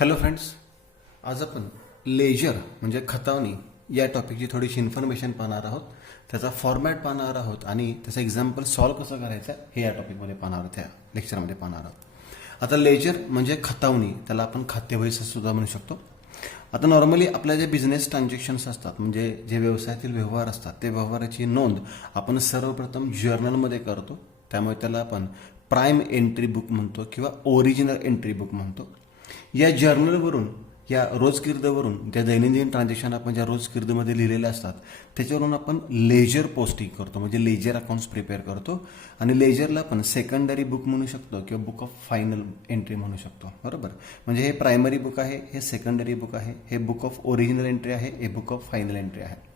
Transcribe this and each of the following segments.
Hello friends, आज आपण ledger म्हणजे खतावणी या टॉपिकची थोडीशी इन्फॉर्मेशन पाहणार आहोत. त्याचा फॉर्मॅट पाहणार आहोत आणि त्याचं एक्झाम्पल सॉल्व्ह कसं करायचं हे या टॉपिकमध्ये पाहणार आहोत, या लेक्चरमध्ये पाहणार आहोत. आता लेजर म्हणजे खतावणी, त्याला आपण खातेवही सुद्धा म्हणू शकतो. आता नॉर्मली आपल्या जे बिझनेस ट्रान्झॅक्शन्स असतात म्हणजे जे व्यवसायातील व्यवहार असतात ते व्यवहाराची नोंद आपण सर्वप्रथम जर्नलमध्ये करतो. त्यामुळे त्याला आपण प्राईम एंट्री बुक म्हणतो किंवा ओरिजिनल एंट्री बुक म्हणतो. या जर्नलवरून, या रोजकिर्दीवरून, ज्या दैनंदिन ट्रान्झॅक्शन आपण ज्या रोजकिर्दीमध्ये लिहिलेल्या असतात त्याच्यावरून आपण लेजर पोस्टिंग करतो, म्हणजे लेजर अकाउंट्स प्रिपेअर करतो. आणि लेजरला आपण सेकंडरी बुक म्हणू शकतो किंवा बुक ऑफ फायनल एंट्री म्हणू शकतो. बरोबर, म्हणजे हे प्रायमरी बुक आहे, हे सेकंडरी बुक आहे, हे बुक ऑफ ओरिजिनल एंट्री आहे, हे बुक ऑफ फायनल एंट्री आहे.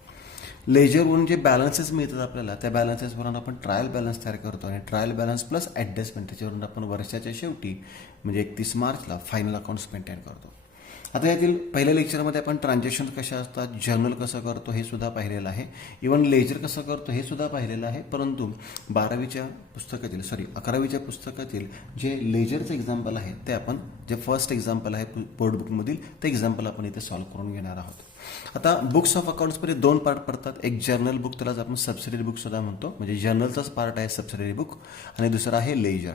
लेजरवरून जे बॅलन्सेस मिळतात आपल्याला, त्या बॅलन्सेसवरून आपण ट्रायल बॅलन्स तयार करतो आणि ट्रायल बॅलन्स प्लस ॲडजस्टमेंट त्याच्यावरून आपण वर्षाच्या शेवटी म्हणजे 31 मार्चला फायनल अकाउंट्स मेंटेन करतो. आता यातील पहिल्या लेक्चरमध्ये आपण ट्रान्झॅक्शन कशा असतात, जर्नल कसं करतो हे सुद्धा पाहिलेलं आहे, इव्हन लेजर कसं करतो हे सुद्धा पाहिलेलं आहे. परंतु 11वीच्या पुस्तकातील जे लेजरचं एक्झाम्पल आहे ते आपण, जे फर्स्ट एक्झाम्पल आहे बोर्ड बुकमधील, ते एक्झाम्पल आपण इथे सॉल्व्ह करून घेणार आहोत. आता बुक्स ऑफ अकाउंट्समध्ये दोन पार्ट पडतात. एक जर्नल बुक, त्यालाच आपण सबसिडरी बुक सुद्धा म्हणतो, म्हणजे जर्नलचाच पार्ट आहे सबसिडरी बुक. आणि दुसरा आहे लेजर.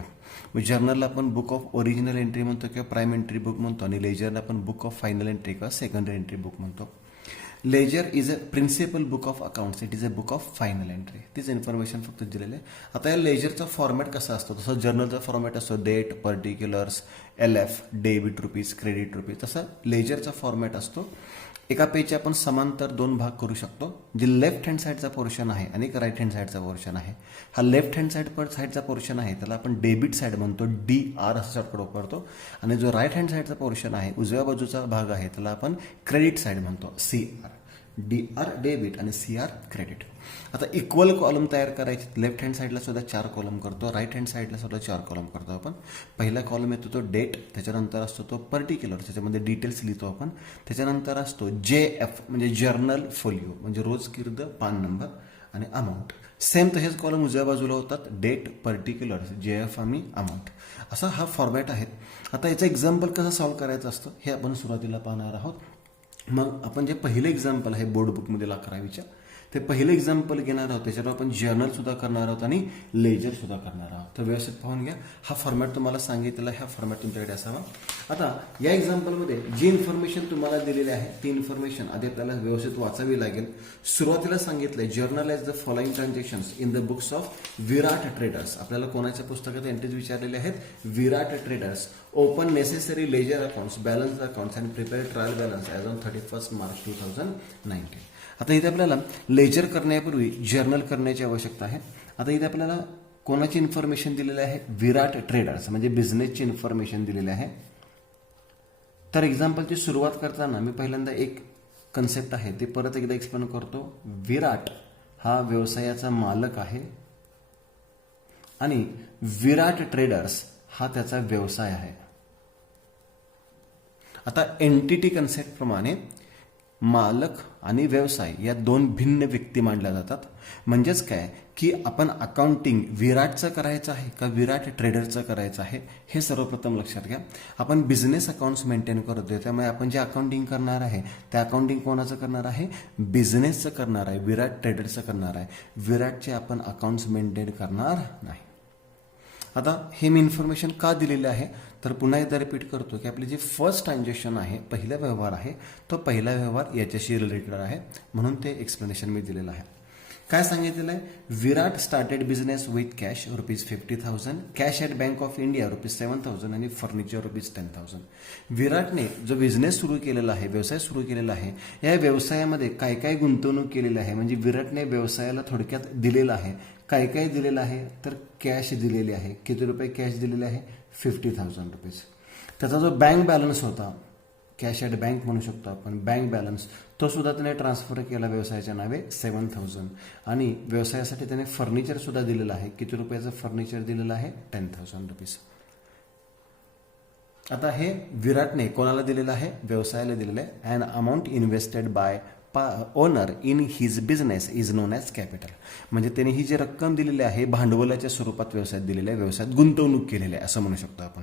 जर्नलला आपण बुक ऑफ ओरिजिनल एंट्री म्हणतो किंवा प्राईम एंट्री बुक म्हणतो आणि लेजरला आपण बुक ऑफ फायनल एंट्री किंवा सेकंडरी एंट्री बुक म्हणतो. Ledger is a principal book of accounts, it is a book of final entry. तीच इन्फॉर्मेशन फक्त दिलेलं आहे. आता या लेजरचा फॉर्मॅट कसा असतो, तसं जर्नलचा फॉर्मॅट असतो date, particulars, LF, debit rupees, credit rupees, तसा लेजरचा फॉर्मॅट असतो. एका पेजचे आपण समांतर दोन भाग करू शकतो. जे लेफ्ट हँड साईडचा पोर्शन आहे आणि एक राईट हँड साईडचा पोर्शन आहे. हा लेफ्ट हँड साईडचा पोर्शन आहे त्याला आपण डेबिट साईड म्हणतो, DR असं शॉर्टकट वापरतो. आणि जो राईट हँड साईडचा पोर्शन आहे, उजव्या बाजूचा भाग आहे, त्याला आपण क्रेडिट साईड म्हणतो, CR. DR डेबिट आणि CR क्रेडिट. आता इक्वल कॉलम तयार करायचे. लेफ्ट हँड साईडला सुद्धा 4 कॉलम करतो, राईट हँड साईडला सुद्धा 4 कॉलम करतो आपण. पहिला कॉलम येतो तो डेट, त्याच्यानंतर असतो तो पर्टिक्युलर, त्याच्यामध्ये डिटेल्स लिहितो आपण. त्याच्यानंतर असतो JF म्हणजे जर्नल फोलिओ, म्हणजे रोजकिर्द पान नंबर आणि अमाऊंट. सेम तसेच कॉलम उजव्या बाजूला होतात, डेट, पर्टिक्युलर, JF आणि अमाऊंट. असा हा फॉर्मॅट आहे. आता याचं एक्झाम्पल कसं सॉल्व्ह करायचं असतं हे आपण सुरुवातीला पाहणार आहोत. मग आपण जे पहिलं एक्झाम्पल आहे बोर्ड बुकमधील 11वीच्या, ते पहिलं एक्झाम्पल घेणार आहोत. त्याच्यावर आपण जर्नल सुद्धा करणार आहोत आणि लेजर सुद्धा करणार आहोत. तर व्यवस्थित पाहून घ्या. हा फॉर्मॅट तुम्हाला सांगितलेला, हा फॉर्मॅट तुमच्याकडे असावा. आता या एक्झाम्पलमध्ये जी इन्फॉर्मेशन तुम्हाला दिलेली आहे ती इन्फॉर्मेशन आधी आपल्याला व्यवस्थित वाचावी लागेल. सुरुवातीला सांगितलंय journalize the following transactions in the books of Virat traders. आपल्याला कोणाच्या पुस्तकात एंट्रीज विचारलेले आहेत, Virat traders. Open necessary ledger accounts, balance accounts and prepare trial balance as on 31 March 2019. आता इथे आपल्याला लेजर करण्यापूर्वी जर्नल करण्याची आवश्यकता आहे. आता इथे आपल्याला कोणाची इन्फॉर्मेशन दिलेली आहे, विराट ट्रेडर्स म्हणजे बिझनेसची इन्फॉर्मेशन दिलेली आहे. तर एक्झाम्पलची सुरुवात करताना मी पहिल्यांदा एक कन्सेप्ट आहे ते परत एकदा एक्सप्लेन करतो. विराट हा व्यवसायाचा मालक आहे आणि विराट ट्रेडर्स हा त्याचा व्यवसाय आहे. आता एंटिटी कन्सेप्ट प्रमाणे मालक आणि व्यवसाय या दोन भिन्न व्यक्ती मानल्या जातात. म्हणजेच काय की आपण अकाउंटिंग विराटचं करायचं आहे का विराट ट्रेडरचं करायचं आहे हे सर्वप्रथम लक्षात घ्या. आपण बिझनेस अकाउंट्स मेंटेन करतोय, त्यामुळे आपण जे अकाउंटिंग करणार आहे ते अकाउंटिंग कोणाचं करणार आहे, बिझनेसचं करणार आहे, विराट ट्रेडरचं करणार आहे. विराटचे आपण अकाउंट्स मेंटेन करणार नाही. आता हे मी इन्फॉर्मेशन का दिलेलं आहे तर पुन्हा एकदा रिपीट करतो की आपली जी फर्स्ट ट्रान्झॅक्शन आहे, पहिला व्यवहार आहे, तो पहिला व्यवहार याच्याशी रिलेटेड आहे, म्हणून ते एक्सप्लेनेशन मी दिलेलं आहे. काय सांगितलेलं आहे, Virat started business with cash ₹50,000, cash at bank of India ₹7,000 आणि फर्निचर ₹10,000. विराटने जो बिझनेस सुरू केलेला आहे, व्यवसाय सुरू केलेला आहे, या व्यवसायामध्ये काय काय गुंतवणूक केलेली आहे, म्हणजे विराटने व्यवसायाला थोडक्यात दिलेलं आहे. काय काय दिलेलं आहे तर कॅश दिलेली आहे. किती रुपये कॅश दिलेले आहे, ₹50,000. त्याचा जो बँक बॅलन्स होता, कॅश ॲट बँक म्हणू शकतो आपण, बँक बॅलन्स, तो सुद्धा त्याने ट्रान्सफर केला व्यवसायाच्या नावे 7,000. आणि व्यवसायासाठी त्याने फर्निचर सुद्धा दिलेलं आहे. किती रुपयाचं फर्निचर दिलेलं आहे, ₹10,000. आता हे विराटने कोणाला दिलेलं आहे, व्यवसायाला दिलेलं आहे. And amount invested bye owner in his business is non as capital. म्हणजे त्याने ही जी रक्कम दिलेली आहे भांडवलाच्या स्वरूपात व्यवसायात दिलेल्या व्यवसायात गुंतवणूक केलेली आहे असं म्हणू शकतो आपण.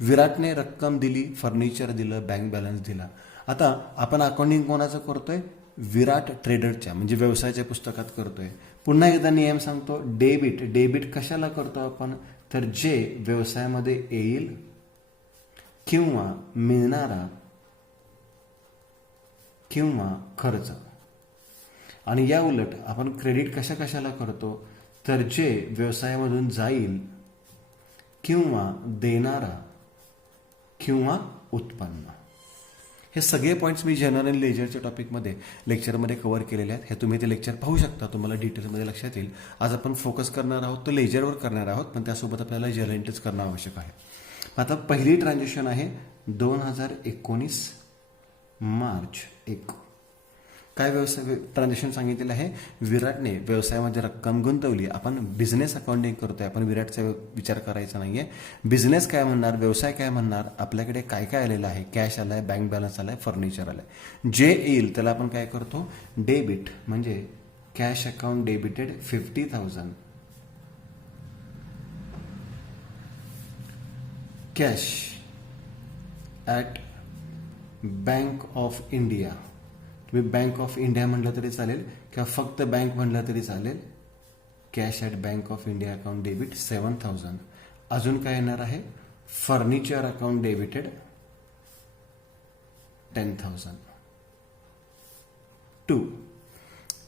विराटने रक्कम दिली, फर्निचर दिलं, बँक बॅलन्स दिला. आता आपण अकाउंटिंग कोणाचं करतोय? विराट ट्रेडरच्या म्हणजे व्यवसायाच्या पुस्तकात करतोय. पुन्हा एकदा नियम सांगतो. डेबिट कशाला करतो आपण? तर जे व्यवसायामध्ये येईल किंवा मिळणारा किंवा खर्च. आणि या उलट आपण क्रेडिट कशाला करतो? तर जे व्यवसायामधून जाईल किंवा देणारा किंवा उत्पन्न. हे सगळे पॉईंट्स मी जनरल आणि लेजरच्या टॉपिकमध्ये लेक्चरमध्ये कव्हर केलेले आहेत. हे तुम्ही ते लेक्चर पाहू शकता, तुम्हाला डिटेल्समध्ये लक्षात येईल. आज आपण फोकस करणार आहोत तो लेजरवर करणार आहोत, पण त्यासोबत आपल्याला जर्नल एंट्रीज करणं आवश्यक आहे. आता पहिली ट्रान्झॅक्शन आहे 2019 मार्च 1. काय व्यवसाय ट्रान्झॅक्शन सांगितलेलं आहे? विराटने व्यवसायामध्ये रक्कम गुंतवली. आपण बिझनेस अकाउंटिंग करतोय, आपण विराटचा विचार करायचा नाहीये. बिझनेस काय म्हणणार, व्यवसाय काय म्हणणार, आपल्याकडे काय काय आलेलं आहे? कॅश आलाय, बँक बॅलन्स आलाय, फर्निचर आलाय. जे येईल त्याला आपण काय करतो? डेबिट. म्हणजे cash account debited 50,000. Cash at bank of India. तुम्ही बँक ऑफ इंडिया म्हटलं तरी चालेल किंवा फक्त बँक म्हटलं तरी चालेल. Cash at bank of India account debit 7,000. अजून काय येणार आहे? Furniture account debited 10,000. 2.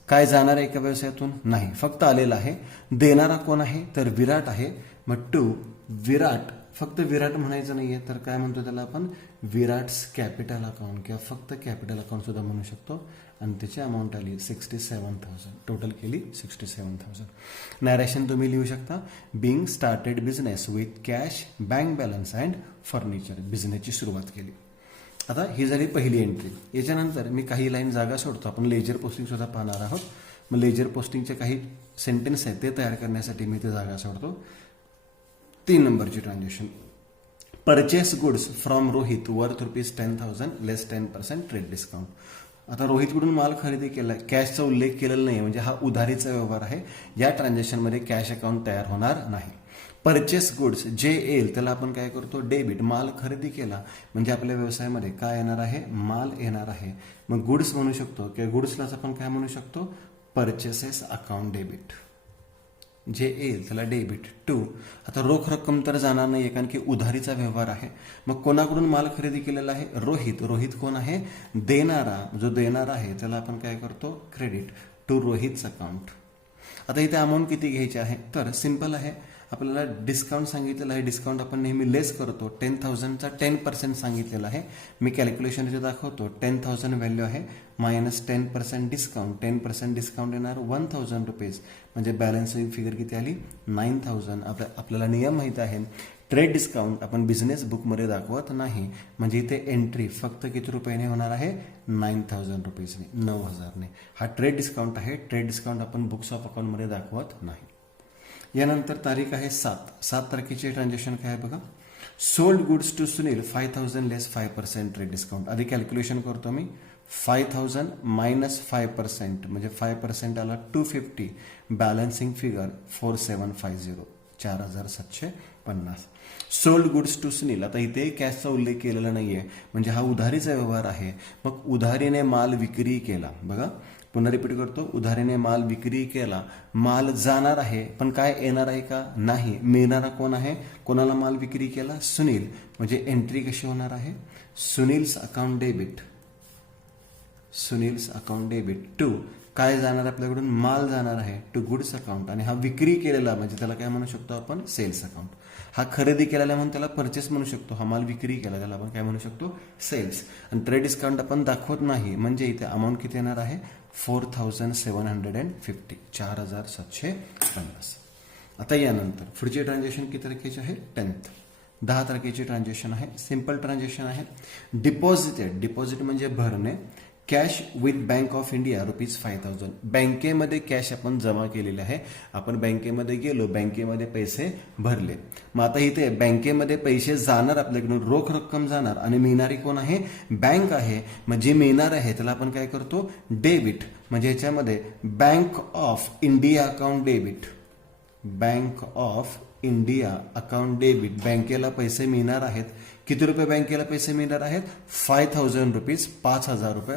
काय जाणार आहे एका व्यवसायातून? नाही, फक्त आलेला आहे. देणारा कोण आहे? तर विराट आहे. मग 2 विराट. फक्त विराट म्हणायचं नाहीये तर काय म्हणतो त्याला आपण? विराट्स कॅपिटल अकाउंट किंवा फक्त कॅपिटल अकाउंट सुद्धा म्हणू शकतो. आणि त्याची अमाऊंट आली 67,000. टोटल केली 67,000. नॅरेशन तुम्ही लिहू शकता. Being started business with cash, bank balance and furniture. बिझनेसची सुरुवात केली. आता ही झाली पहिली एंट्री. याच्यानंतर मी काही लाईन जागा सोडतो. आपण लेजर पोस्टिंग सुद्धा पाहणार आहोत. मग लेजर पोस्टिंगचे काही सेंटेन्स आहेत ते तयार करण्यासाठी मी ते जागा सोडतो. 3 नंबरची transaction. Purchase goods from Rohit worth ₹10,000 less 10% trade discount. आता रोहितकडून माल खरेदी केला, कॅशचा उल्लेख केलेला नाही म्हणजे हा उधारीचा व्यवहार आहे. या ट्रान्झॅक्शनमध्ये कॅश अकाउंट तयार होणार नाही. परचेस गुड्स जे येईल त्याला आपण काय करतो? डेबिट. माल खरेदी केला म्हणजे आपल्या व्यवसायामध्ये काय येणार आहे? माल येणार आहे. मग गुड्स म्हणू शकतो किंवा गुड्सलाच आपण काय म्हणू शकतो? Purchases account debit. जे येईल त्याला डेबिट. 2. आता रोख रक्कम तर जाणार नाही कारण की उधारीचा व्यवहार आहे. मग कोणाकडून माल खरेदी केलेला आहे? रोहित. रोहित कोण आहे? देणारा. जो देणारा आहे त्याला आपण काय करतो? क्रेडिट टू रोहितच अकाउंट. आता इथे अमाऊंट किती घ्यायची आहे? तर सिंपल आहे. आपल्याला डिस्काउंट सांगितलेलं आहे. डिस्काउंट आपण नेहमी लेस करतो. 10,000चा 10% सांगितलेला आहे. मी कॅल्क्युलेशन इथे दाखवतो. 10,000 व्हॅल्यू आहे मायनस 10% डिस्काउंट. 10% डिस्काउंट येणार ₹1,000. म्हणजे बॅलन्सिंग फिगर किती आली? 9,000. आपल्याला नियम माहीत आहे. ट्रेड डिस्काउंट आपण बिझनेस बुकमध्ये दाखवत नाही. म्हणजे इथे एंट्री फक्त किती रुपयाने होणार आहे? 9,000 9,000ने. हा ट्रेड डिस्काउंट आहे. ट्रेड डिस्काउंट आपण बुक्स ऑफ अकाउंटमध्ये दाखवत नाही. यानंतर तारीख आहे 7 तारखेची ट्रान्झॅक्शन काय आहे बघा. Sold goods to Sunil 5,000 less 5% trade discount. आधी कॅल्क्युलेशन करतो मी. 5,000 मायनस 5% म्हणजे 5% आला 250. Balancing figure 4,750 4,750. Sold goods to Sunil. आता इथे कॅशचा उल्लेख केलेला नाहीये म्हणजे हा उधारीचा व्यवहार आहे. मग उधारीने माल विक्री केला. बघा पुन्हा रिपीट करतो. उधारीने माल विक्री केला. माल जाणार आहे पण काय येणार आहे का? नाही. मिळणारा कोण आहे? कोणाला माल विक्री केला? सुनील. म्हणजे एंट्री कशी होणार आहे? Sunil's account debit. Sunil's account debit. 2 काय जाणार आपल्याकडून? माल जाणार आहे टू गुड्स अकाउंट. आणि हा विक्री केलेला म्हणजे त्याला काय म्हणू शकतो आपण? Sales account. हा खरेदी केलेला म्हणून त्याला परचेस म्हणू शकतो. हा माल विक्री केला त्याला आपण काय म्हणू शकतो? सेल्स. आणि ट्रेड डिस्काउंट आपण दाखवत नाही म्हणजे इथे अमाऊंट किती येणार आहे? 4,750 4,750. आता यानंतर पुढची ट्रान्झॅक्शन किती तारखेची आहे? 10 तारखेची ट्रान्झॅक्शन आहे. सिंपल ट्रान्झॅक्शन आहे. डिपॉझिटेड. डिपॉझिट म्हणजे भरणे. Cash with bank of India ₹5,000. बँकेमध्ये कॅश आपण जमा केलेले आहे. आपण बँकेमध्ये गेलो, बँकेमध्ये पैसे भरले. मग आता इथे बँकेमध्ये पैसे जाणार, आपल्याकडून रोख रक्कम जाणार आणि मिळणारी कोण आहे? बँक आहे. मग जे मिळणार आहे त्याला आपण काय करतो? डेबिट. म्हणजे याच्यामध्ये bank of India account debit, bank of India account debit. बँकेला पैसे मिळणार आहेत. किती रुपये बँकेला पैसे मिळणार आहेत? ₹5,000, ₹5,000.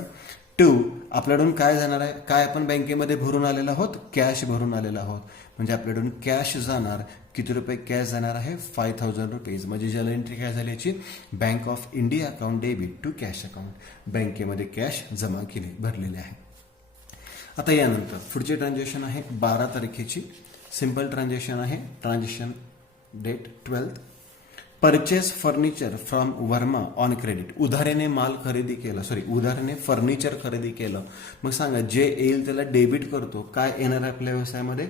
टू आपल्याकडून काय जाणार आहे? काय आपण बँकेमध्ये भरून आलेलो आहोत? कॅश भरून आलेलो आहोत. म्हणजे आपल्याकडून कॅश जाणार. किती रुपये कॅश जाणार आहे? ₹5,000. म्हणजे जर्नल एंट्री काय झाली याची? Bank of India account debit to cash account. बँकेमध्ये कॅश जमा केली, भरलेली आहे. आता यानंतर पुढची ट्रान्झॅक्शन आहे 12 तारखेची. सिंपल ट्रान्झॅक्शन आहे. Transaction date 12th. Purchase furniture from Verma on credit. उधारीने माल खरेदी केला, उधारीने फर्निचर खरेदी केलं. मग सांगा जे येईल त्याला डेबिट करतो. काय येणार आपल्या व्यवसायामध्ये?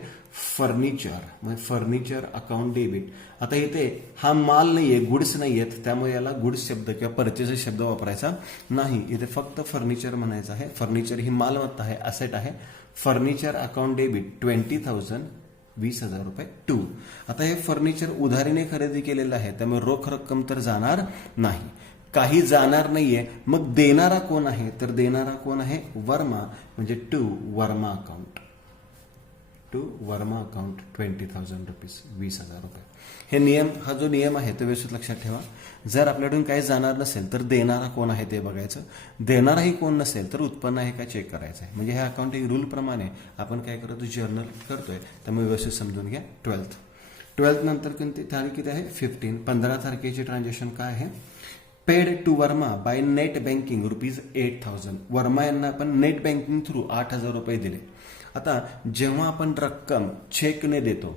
फर्निचर. मग फर्निचर अकाउंट डेबिट. आता इथे हा माल नाहीये, गुड्स नाहीयेत, त्यामुळे याला गुड्स शब्द किंवा परचेस शब्द वापरायचा नाही. इथे फक्त फर्निचर म्हणायचं आहे. फर्निचर ही मालमत्ता आहे, असेट आहे. Furniture account debit 20,000, ₹20,000. टू आता हे फर्निचर उधारीने खरेदी केलेलं आहे, त्यामुळे रोख रक्कम तर जाणार नाही, काही जाणार नाहीये. मग देणारा कोण आहे? तर देणारा कोण आहे? वर्मा. म्हणजे to Verma account, to Verma account ₹20,000, ₹20,000. हे नियम, हा जो नियम आहे तो व्यवस्थित लक्षात ठेवा. जर आपल्याकडून काही जाणार नसेल तर देणारा कोण आहे ते बघायचं. देणाराही कोण नसेल तर उत्पन्न आहे का चेक करायचं आहे. म्हणजे हे अकाउंटिंग रूल प्रमाणे आपण काय करतो? जर्नल करतोय. त्यामुळे व्यवस्थित समजून घ्या. 12th नंतर कोणती तारीख किती आहे? 15 तारखेची ट्रान्झॅक्शन काय आहे? Paid to Verma by net banking ₹8,000. Verma यांना आपण नेट बँकिंग थ्रू ₹8,000 दिले. आता जेव्हा आपण रक्कम चेकने देतो,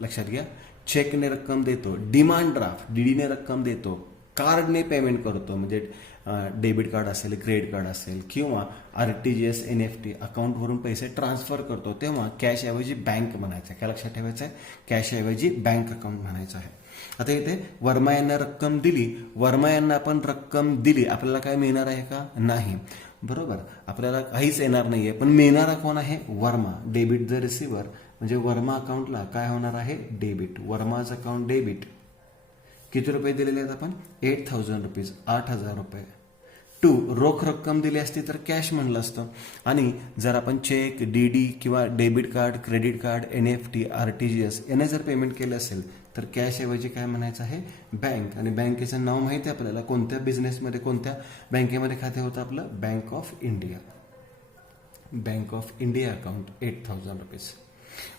लक्षात घ्या, चेकने रक्कम देतो, डिमांड ड्राफ्ट डीडीने रक्कम देतो, कार्डने पेमेंट करतो, म्हणजे डेबिट कार्ड असेल, क्रेडिट कार्ड असेल, किंवा RTGS NEFT अकाउंटवरून पैसे ट्रान्सफर करतो, तेव्हा कॅश ऐवजी बँक म्हणायचं आहे. काय लक्षात ठेवायचं आहे? कॅश ऐवजी बँक अकाउंट म्हणायचं आहे. आता इथे वर्मा यांना रक्कम दिली, वर्मा यांना आपण रक्कम दिली, आपल्याला काय मिळणार आहे का? नाही. बरोबर, आपल्याला काहीच येणार नाहीये, पण मिळणारा कोण आहे? वर्मा. डेबिट द रिसिव्हर, म्हणजे वर्मा अकाउंटला काय होणार आहे? डेबिट. Verma's account debit. किती रुपये दिलेले आहेत आपण? ₹8,000, ₹8,000. टू रोख रक्कम दिली असती तर कॅश म्हणलं असतं. आणि जर आपण चेक, डीडी किंवा debit card, credit card, NEFT, RTGS याने जर पेमेंट केलं असेल तर कॅश ऐवजी काय म्हणायचं आहे? बँक. आणि बँकेचं नाव माहिती आहे आपल्याला, कोणत्या बिझनेसमध्ये, कोणत्या बँकेमध्ये खाते होतं आपलं? Bank of India. Bank of India account ₹8,000.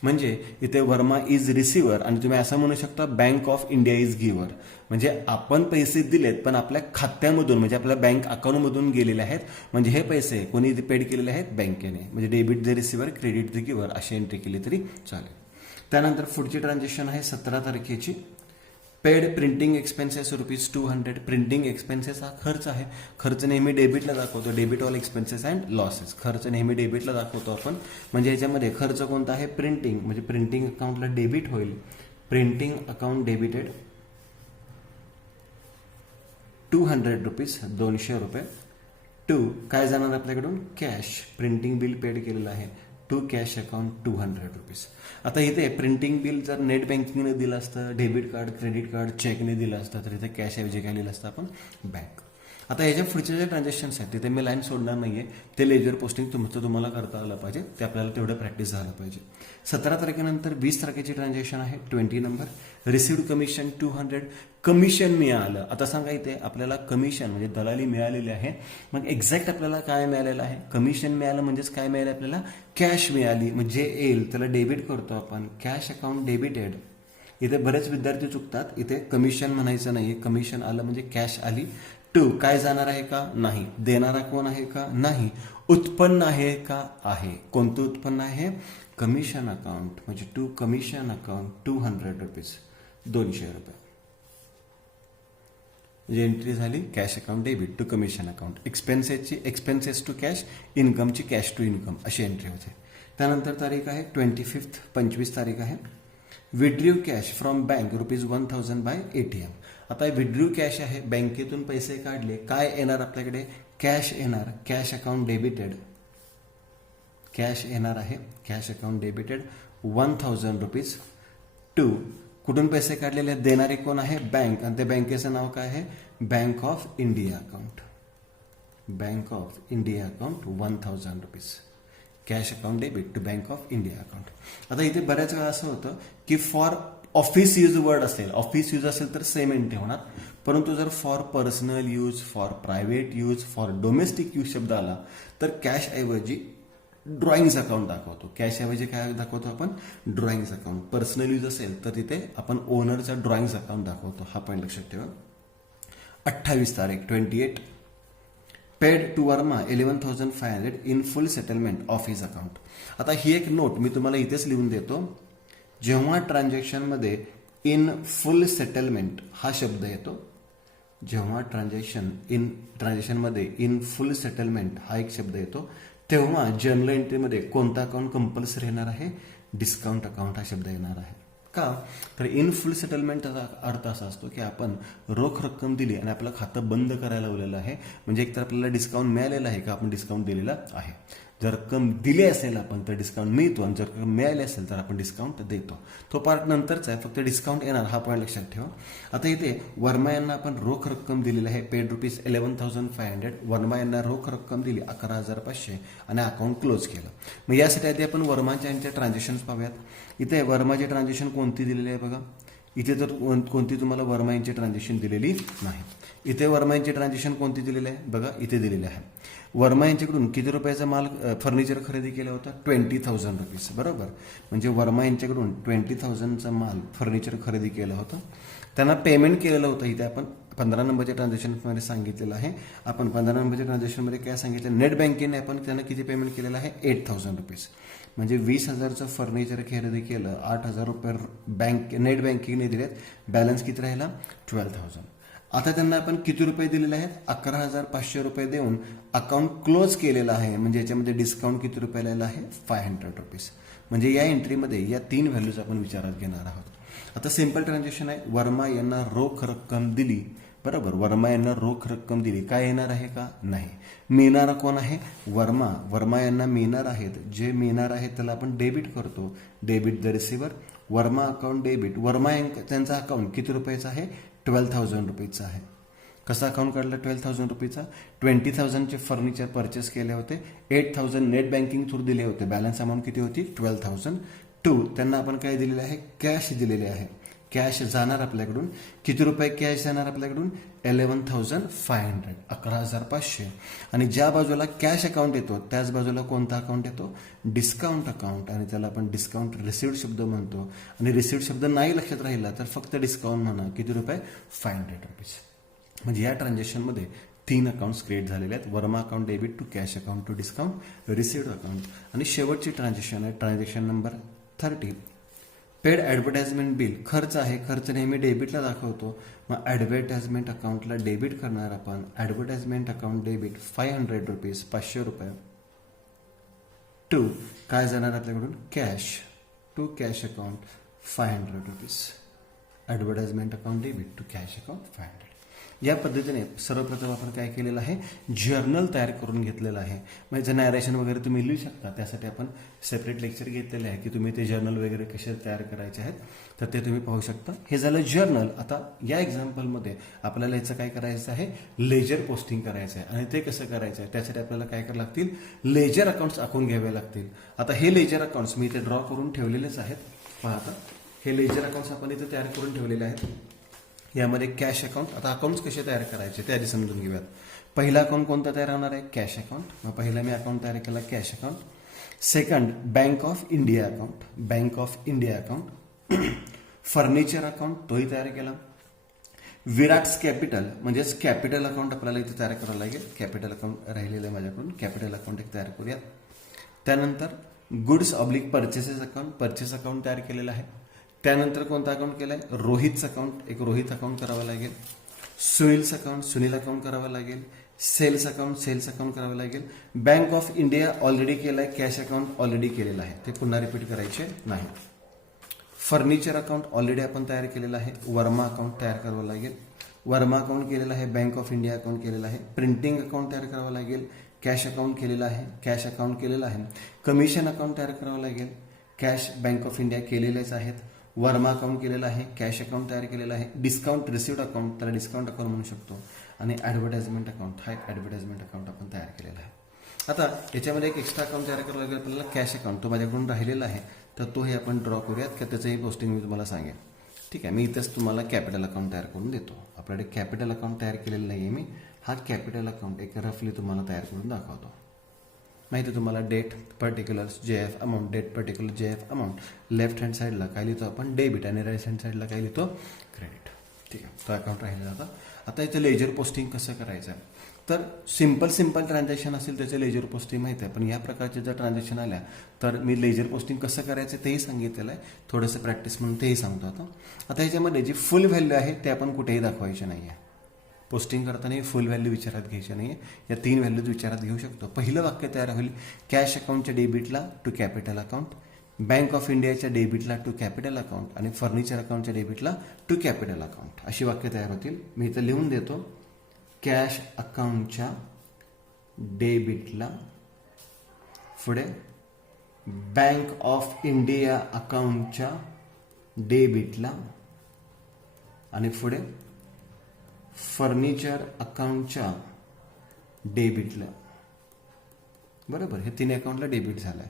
म्हणजे इथे वर्मा इज रिसिव्हर, आणि तुम्ही असं म्हणू शकता bank of India is giver. म्हणजे आपण पैसे दिलेत पण आपल्या खात्यामधून, म्हणजे आपल्या बँक अकाउंटमधून गेलेले आहेत. म्हणजे हे पैसे कोणी पेड केलेले आहेत? बँकेने. म्हणजे debit the receiver, credit the giver अशी एंट्री केली तरी चालेल. त्यानंतर पुढची ट्रान्झॅक्शन आहे 17 तारखेची. Paid printing expenses ₹200. Printing expenses हा खर्च आहे. खर्च नेहमी डेबिटला दाखवतो. Debit all expenses and losses. खर्च नेहमी डेबिटला दाखवतो आपण. म्हणजे याच्यामध्ये खर्च कोणता आहे? प्रिंटिंग. म्हणजे प्रिंटिंग अकाउंटला डेबिट होईल. Printing account debited ₹200, ₹200. टू काय जाणार आपल्याकडून? कॅश. प्रिंटिंग बिल पेड केलेलं आहे. To cash account ₹200. आता इथे प्रिंटिंग बिल जर नेट बँकिंगने दिलं असतं, डेबिट कार्ड, क्रेडिट कार्ड, चेकने दिलं असतं, तर इथे कॅश ऐवजी काय लिहिलं असतं आपण? बँक. आता याच्या पुढचे जे ट्रान्झॅक्शन्स आहेत तिथे मी लाईन सोडणार नाहीये. ते लेजर पोस्टिंग तुम्हाला करता आलं पाहिजे, ते आपल्याला तेवढं प्रॅक्टिस झालं पाहिजे. 17 तारखेनंतर 20 तारखेची ट्रान्झॅक्शन आहे. 20 नंबर. Received commission 200. कमिशन मिळालं. आता सांगा इथे आपल्याला कमिशन म्हणजे दलाली मिळालेली आहे. मग एक्झॅक्ट आपल्याला काय मिळालेलं आहे? कमिशन मिळालं म्हणजेच काय मिळालं आपल्याला? कॅश मिळाली. म्हणजे येईल त्याला डेबिट करतो आपण. Cash account debited. इथे बरेच विद्यार्थी चुकतात. इथे कमिशन म्हणायचं नाही, कमिशन आलं म्हणजे कॅश आली. टू काय जाणार आहे का? नाही. देणारा कोण आहे का? नाही. उत्पन्न आहे का? आहे. कोणतं उत्पन्न आहे? Commission account. म्हणजे टू कमिशन अकाउंट ₹200, ₹200. म्हणजे एंट्री झाली cash account debit to commission account. एक्सपेन्सेसची एक्सपेन्सेस टू कॅश, इन्कमची कॅश टू इन्कम अशी एंट्री होते. त्यानंतर तारीख आहे 25, 25 तारीख आहे. Withdrew cash from bank ₹1,000 by ATM. आता विड्रू कॅश आहे, बँकेतून पैसे काढले, काय येणार आपल्याकडे, कॅश येणार, कॅश अकाउंट डेबिटेड, कॅश येणार आहे, cash account debited 1000 rupees to, कुठून पैसे काढलेले, देणारे कोण आहे, बँक, आणि त्या बँकेचं नाव काय आहे, bank of India account, bank of India account 1000 rupees, cash account debit to bank of India account. आता इथे बऱ्याच वेळा असं होतं की फॉर ऑफिस यूज वर्ड असेल, ऑफिस यूज असेल तर सेम एंट्री होणार, परंतु जर for personal use, for private use, for domestic use शब्द आला तर कॅश ऐवजी ड्रॉइंग्स अकाउंट दाखवतो. कॅश ऐवजी काय दाखवतो आपण, ड्रॉइंग्स अकाउंट. पर्सनल यूज असेल तर तिथे आपण ओनरचा ड्रॉइंग्स अकाउंट दाखवतो. हा पॉईंट लक्षात ठेवा. 28 तारीख 28 paid to Verma 11,500 in full settlement of his account. आता ही एक नोट मी तुम्हाला इथेच लिहून देतो. जेव्हा ट्रान्झॅक्शनमध्ये इन फुल सेटलमेंट हा शब्द येतो, जेव्हा ट्रान्झॅक्शनमध्ये इन फुल सेटलमेंट हा एक शब्द येतो, तेव्हा जर्नल एंट्रीमध्ये कोणता अकाउंट कंपल्सरी येणार आहे, डिस्काउंट अकाउंट हा शब्द येणार आहे. का तर इन फुल सेटलमेंटचा अर्थ असा असतो की आपण रोख रक्कम दिली आणि आपलं खातं बंद करायला लावलेलं आहे, म्हणजे एकतर आपल्याला डिस्काउंट मिळालेला आहे का आपण डिस्काउंट दिलेला आहे. जर रक्कम दिली असेल आपण तर डिस्काउंट मिळतो, आणि जर रक्कम मिळाली असेल तर आपण डिस्काउंट देतो. तो पार्ट नंतरचा आहे, फक्त डिस्काउंट येणार हा पॉईंट लक्षात ठेवा. आता इथे वर्मा यांना आपण रोख रक्कम दिलेली आहे, पेड रुपीज 11,500. वर्मा यांना रोख रक्कम दिली 11,500 आणि अकाउंट क्लोज केलं. मग यासाठी आधी आपण वर्माच्या यांच्या ट्रान्झॅक्शन्स पाहूयात. इथे वर्माची ट्रान्झॅक्शन कोणती दिलेली आहे बघा. इथे तर कोणती तुम्हाला वर्मा यांची ट्रान्झॅक्शन दिलेली नाही. इथे वर्मा यांची ट्रान्झॅक्शन कोणती दिलेली आहे बघा, इथे दिलेली आहे. वर्मा यांच्याकडून किती रुपयाचा माल फर्निचर खरेदी केला होता, 20,000 रुपीज, बरोबर. म्हणजे वर्मा यांच्याकडून 20,000चा माल फर्निचर खरेदी केलं होतं. त्यांना पेमेंट केलेलं होतं. इथे आपण 15 नंबरच्या ट्रान्झॅक्शनमध्ये सांगितलेलं आहे. आपण 15 नंबरच्या ट्रान्झॅक्शनमध्ये काय सांगितलं, नेट बँकेने आपण त्यांना किती पेमेंट केलेलं आहे, 8,000 रुपीज. म्हणजे 20,000चं फर्निचर खरेदी केलं, 8,000 रुपये नेट बँकिंगने दिलेत, बॅलन्स किती राहिला, 12,000. आता त्यांना आपण किती रुपये दिलेले आहेत, 11,500 रुपये देऊन अकाउंट क्लोज केलेलं आहे. म्हणजे याच्यामध्ये डिस्काउंट किती रुपयाला आलं आहे, 500 रुपीज. म्हणजे या एंट्रीमध्ये या 3 व्हॅल्यूज आपण विचारात घेणार आहोत. आता सिंपल ट्रान्झॅक्शन आहे. वर्मा यांना रोख रक्कम दिली, बरोबर. वर्मा यांना रोख रक्कम दिली, काय येणार आहे का, नाही. मिळणारा कोण आहे, वर्मा. वर्मा यांना मिळणार आहेत, जे मिळणार आहेत त्याला आपण डेबिट करतो, debit the receiver. Verma account debit. Verma त्यांचा अकाउंट किती रुपयाचा आहे, 12,000 रुपीचा आहे. कसा अकाउंट काढला 12,000 रुपीचा, 20,000चे फर्निचर परचेस केले होते, 8,000 नेट बँकिंग थ्रू दिले होते, बॅलन्स अमाऊंट किती होती, 12,000. टू त्यांना आपण काय दिलेले आहे, कॅश दिलेले आहे. कॅश जाणार आपल्याकडून, किती रुपये कॅश जाणार आपल्याकडून, 11,500, 11,500. आणि ज्या बाजूला कॅश अकाउंट येतो त्याच बाजूला कोणता अकाउंट येतो, डिस्काउंट अकाउंट, आणि त्याला आपण डिस्काउंट रिसिव्ड शब्द म्हणतो. आणि रिसिव्ड शब्द नाही लक्षात राहिला तर फक्त डिस्काउंट म्हणा, किती रुपये, 500 रुपीज. म्हणजे या ट्रान्झॅक्शनमध्ये 3 अकाउंट्स क्रिएट झालेले आहेत, Verma account debit to cash account to discount received account. आणि शेवटची ट्रान्झॅक्शन आहे transaction number 30 paid advertisement bill. खर्च आहे, खर्च नेहमी डेबिटला दाखवतो, मग ॲडव्हर्टाइजमेंट अकाउंटला डेबिट करणार आपण. ॲडव्हर्टाइजमेंट अकाउंट डेबिट 500 रुपीज, 500 रुपये. टू काय जाणार आपल्याकडून, cash to cash account 500 rupees. Advertisement account debit to cash account 500. या पद्धतीने सर्वप्रथम आपण काय केलेलं आहे, जर्नल तयार करून घेतलेलं आहे. म्हणजे नॅरेशन वगैरे तुम्ही लिहू शकता, त्यासाठी आपण सेपरेट लेक्चर घेतलेले आहे की तुम्ही ते जर्नल वगैरे कसे तयार करायचे आहेत तर ते तुम्ही पाहू शकता. हे झालं जर्नल. आता या एक्झाम्पलमध्ये आपल्याला याचं काय करायचं आहे, लेजर पोस्टिंग करायचं आहे. आणि ते कसं करायचं आहे, त्यासाठी आपल्याला काय करावं लागतील, लेजर अकाउंट्स आखून घ्यावे लागतील. आता हे लेजर अकाउंट्स मी इथे ड्रॉ करून ठेवलेलेच आहेत. पाहता हे लेजर अकाउंट्स आपण इथे तयार करून ठेवलेले आहेत. यामध्ये कॅश अकाउंट. आता अकाउंट्स कसे तयार करायचे ते आधी समजून घेऊयात. पहिला अकाउंट कोणता तयार होणार आहे, कॅश अकाउंट. मग पहिला मी अकाउंट तयार केला, cash account. Second bank of India account, bank of India account. Furniture account तोही तयार केला. विराट्स कॅपिटल म्हणजेच कॅपिटल अकाउंट आपल्याला इथे तयार करावं लागेल. कॅपिटल अकाउंट राहिलेलं आहे माझ्याकडून, कॅपिटल अकाउंट एक तयार करूयात. त्यानंतर goods oblique purchases account, purchase account तयार केलेलं आहे. त्यानंतर कोणता अकाउंट केलाय, रोहितच अकाउंट, एक रोहित अकाउंट करावं लागेल. सुनील्स अकाउंट, सुनील अकाउंट करावं लागेल. सेल्स अकाउंट, सेल्स अकाउंट करावं लागेल. बँक ऑफ इंडिया ऑलरेडी केलाय, कॅश अकाउंट ऑलरेडी केलेलं आहे, ते पुन्हा रिपीट करायचे नाही. फर्निचर अकाउंट ऑलरेडी आपण तयार केलेलं आहे, वर्मा अकाउंट तयार करावं लागेल. वर्मा अकाउंट केलेलं आहे, बँक ऑफ इंडिया अकाउंट केलेलं आहे, प्रिंटिंग अकाउंट तयार करावं लागेल, कॅश अकाउंट केलेलं आहे, कॅश अकाउंट केलेलं आहे, कमिशन अकाउंट तयार करावं लागेल, कॅश बँक ऑफ इंडिया केलेलेच आहेत, वर्मा अकाउंट केलेलं आहे, कॅश अकाउंट तयार केलेलं आहे, डिस्काउंट रिसिव्ड अकाउंट, त्याला डिस्काउंट अकाउंट म्हणू शकतो, आणि ॲडव्हर्टाइजमेंट अकाउंट, हा एक ॲडव्हर्टाइजमेंट अकाउंट आपण तयार केलेला आहे. आता याच्यामध्ये एक एक्स्ट्रा अकाउंट तयार करावं लागेल आपल्याला, कॅश अकाउंट, तो माझ्याकडून राहिलेला आहे, तर तोही आपण ड्रॉ करूयात का त्याचंही पोस्टिंग मी तुम्हाला सांगेन. ठीक आहे, मी इथंच तुम्हाला कॅपिटल अकाउंट तयार करून देतो. आपल्याकडे कॅपिटल अकाउंट तयार केलेलं नाही आहे मी, हा कॅपिटल अकाउंट एक रफली तुम्हाला तयार करून दाखवतो. माहिती आहे तुम्हाला, date particulars JF amount, date particular JF amount, left hand साईडला काय लिहितो आपण डेबिट आणि राईट हँड साईडला काय लिहितो क्रेडिट. ठीक आहे, तो अकाउंट राहिला जाता. आता इथं लेजर पोस्टिंग कसं करायचं आहे, तर सिंपल ट्रान्झॅक्शन असेल त्याचे लेजर पोस्टिंग माहिती आहे, पण या प्रकारचे जर ट्रान्झॅक्शन आल्या तर मी लेजर पोस्टिंग कसं करायचं तेही सांगितलेलं आहे, थोडंसं प्रॅक्टिस म्हणून तेही सांगतो. आता ह्याच्यामध्ये जी फुल व्हॅल्यू आहे ते आपण कुठेही दाखवायची नाही आहे. पोस्टिंग करताना फुल व्हॅल्यू विचारात घ्यायची नाही आहे, या 3 व्हॅल्यूज विचारात घेऊ शकतो. पहिलं वाक्य तयार होईल, कॅश अकाउंटच्या डेबिटला to capital account, bank of इंडियाच्या डेबिटला टू कॅपिटल अकाउंट आणि फर्निचर अकाउंटच्या डेबिटला टू कॅपिटल अकाउंट, अशी वाक्य तयार होतील. मी इथं लिहून देतो, कॅश अकाउंटच्या डेबिटला, पुढे बँक ऑफ इंडिया अकाउंटच्या डेबिटला आणि पुढे फर्निचर अकाउंटच्या डेबिटला. बरोबर, हे 3 अकाउंटला डेबिट झालं आहे.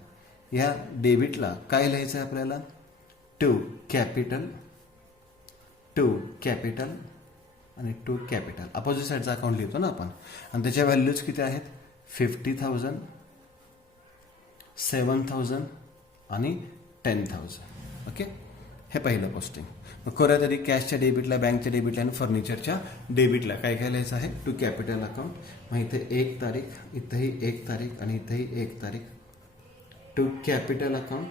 या डेबिटला काय लिहायचं आहे आपल्याला, टू कॅपिटल आणि टू कॅपिटल, अपोजिट साईडचा अकाउंट लिहितो ना आपण, आणि त्याच्या व्हॅल्यूज किती आहेत, 50,000, 7,000 आणि 10,000. ओके, हे पहिलं पोस्टिंग. मग करूया तरी, कॅशच्या डेबिटला, बँकच्या डेबिटला आणि फर्निचरच्या डेबिटला काय काय लिहायचं आहे, टू कॅपिटल अकाउंट. मग इथे 1 तारीख, इथंही 1 तारीख आणि इथंही 1 तारीख. To capital account,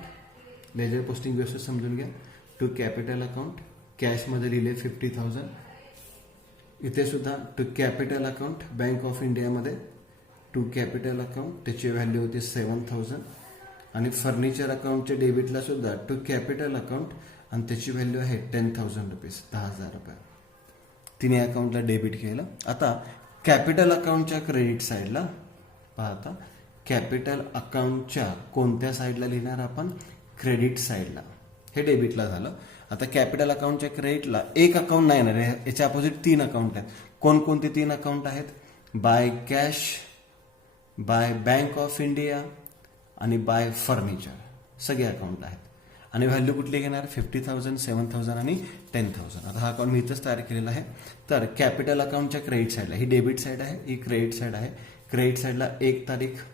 ledger posting व्यवस्थित समजून घ्या. टू कॅपिटल अकाउंट, कॅशमध्ये लिहिले 50,000. इथे सुद्धा to capital account, bank of इंडियामध्ये टू कॅपिटल अकाउंट, त्याची व्हॅल्यू होती 7,000. आणि फर्निचर अकाउंटच्या डेबिटला सुद्धा टू कॅपिटल अकाउंट आणि त्याची व्हॅल्यू आहे 10,000 रुपीज, 10,000 रुपये. तिन्ही अकाउंटला डेबिट केलं. आता कॅपिटल अकाउंटच्या क्रेडिट साईडला पाहता, कॅपिटल अकाउंटच्या कोणत्या साईडला लिहिणार आपण, क्रेडिट साईडला. हे डेबिटला झालं. आता कॅपिटल अकाउंटच्या क्रेडिटला एक अकाउंट नाही येणार, याच्या अपोजिट 3 अकाउंट आहेत. कोणकोणते 3 अकाउंट आहेत, by cash, bye bank of India आणि बाय फर्निचर, सगळे अकाउंट आहेत. आणि व्हॅल्यू कुठली घेणार, 50,000, 7,000 आणि 10,000. आता हा अकाउंट मी इथंच तयार केलेला आहे. तर कॅपिटल अकाउंटच्या क्रेडिट साईडला, ही डेबिट साईड आहे, ही क्रेडिट साईड आहे. क्रेडिट साईडला 1 तारीख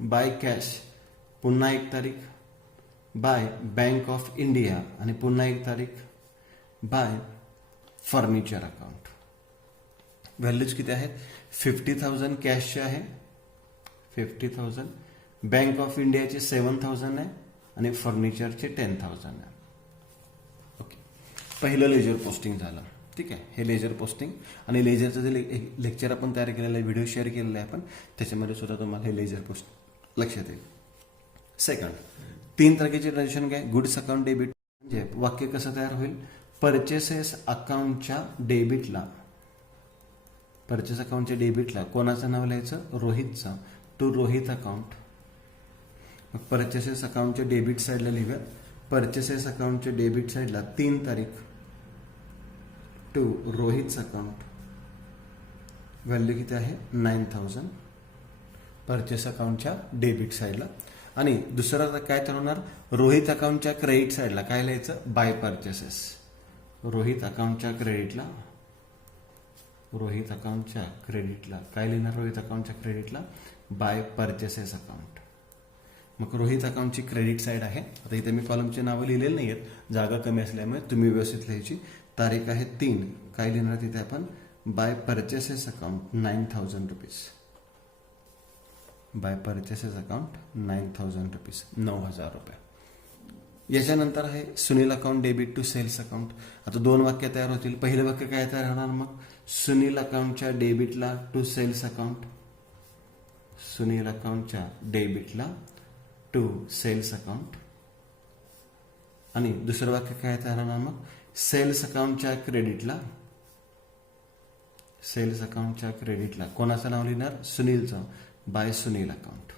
बाय कॅश, पुन्हा 1 तारीख बाय बँक ऑफ इंडिया आणि पुन्हा 1 तारीख बाय फर्निचर अकाउंट. व्हॅल्यूज किती आहेत, 50,000 कॅशचे आहे, 50,000 बँक ऑफ इंडियाचे 7,000 आहे आणि फर्निचरचे 10,000 आहे. ओके, पहिलं लेजर पोस्टिंग झालं. ठीक आहे, हे लेजर पोस्टिंग. आणि लेजरचं जे लेक्चर आपण तयार केलेलं आहे, व्हिडिओ शेअर केलेला आहे आपण, त्याच्यामध्ये सुद्धा तुम्हाला हे लेजर पोस्ट लक्षात येईल. सेकंड, 3 तारखेचे ट्रान्झॅक्शन काय, गुड्स अकाउंट डेबिट. म्हणजे वाक्य कसं तयार होईल, परचेसेस अकाउंटच्या डेबिटला, परचेस अकाउंटच्या डेबिटला कोणाचं नाव लिहायचं, रोहितचं, टू रोहित अकाउंट. मग परचेसेस अकाउंटच्या डेबिट साईडला लिहूया, परचेसेस अकाउंटच्या डेबिट साईडला 3 तारीख टू रोहितचं अकाउंट, व्हॅल्यू किती आहे 9,000 परचेस अकाउंटच्या डेबिट साईडला. आणि दुसरं काय ठरवणार, रोहित अकाउंटच्या क्रेडिट साईडला काय लिहायचं, बाय परचेसेस. रोहित अकाउंटच्या क्रेडिटला, रोहित अकाउंटच्या क्रेडिटला काय लिहिणार, रोहित अकाउंटच्या क्रेडिटला बाय परचेसेस अकाउंट. मग रोहित अकाउंटची क्रेडिट साईड आहे. आता इथे मी कॉलमची नावं लिहिलेली नाही आहेत, जागा कमी असल्यामुळे तुम्ही व्यवस्थित लिहायची. तारीख आहे 3, काय लिहिणार तिथे आपण, by purchases account 9,000 rupees, by purchases account 9,000 rupees, 9,000 रुपये. याच्यानंतर आहे Sunil account debit to sales account. आता 2 वाक्य तयार होतील. पहिलं वाक्य काय तयार होणार, मग सुनील अकाउंटच्या डेबिटला टू सेल्स अकाउंट, सुनील अकाउंटच्या डेबिटला टू सेल्स अकाउंट. आणि दुसरं वाक्य काय तयार होणार, मग सेल्स अकाउंटच्या क्रेडिटला सेल्स अकाउंटच्या क्रेडिटला कोणाचं नाव लिहिणार? सुनीलचं. By Sunil account.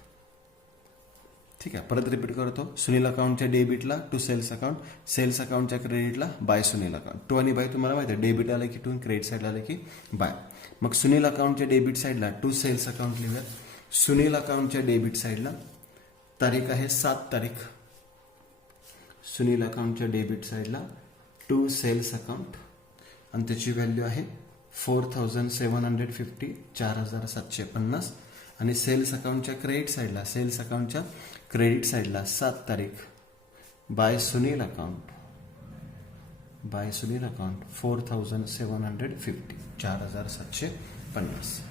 ठीक आहे, परत रिपीट करतो. सुनील अकाउंटच्या डेबिटला टू सेल्स अकाउंट, सेल्स अकाउंटच्या क्रेडिटला बाय सुनील अकाउंट. टू आणि बाय तुम्हाला माहिती आहे, डेबिट आलं की टू, क्रेडिट साईडला आलं की बाय. मग सुनील अकाउंटच्या डेबिट साईडला टू सेल्स अकाउंट लिहूयात. सुनील अकाउंटच्या डेबिट साईडला तारीख आहे 7 तारीख. सुनील अकाउंटच्या डेबिट साईडला टू सेल्स अकाउंट आणि त्याची व्हॅल्यू आहे 4750, 4750. आणि सेल्स अकाउंटच्या क्रेडिट साईडला, सेल्स अकाउंटच्या क्रेडिट साईडला 7 तारीख by Sunil account, by Sunil account 4750, 4750.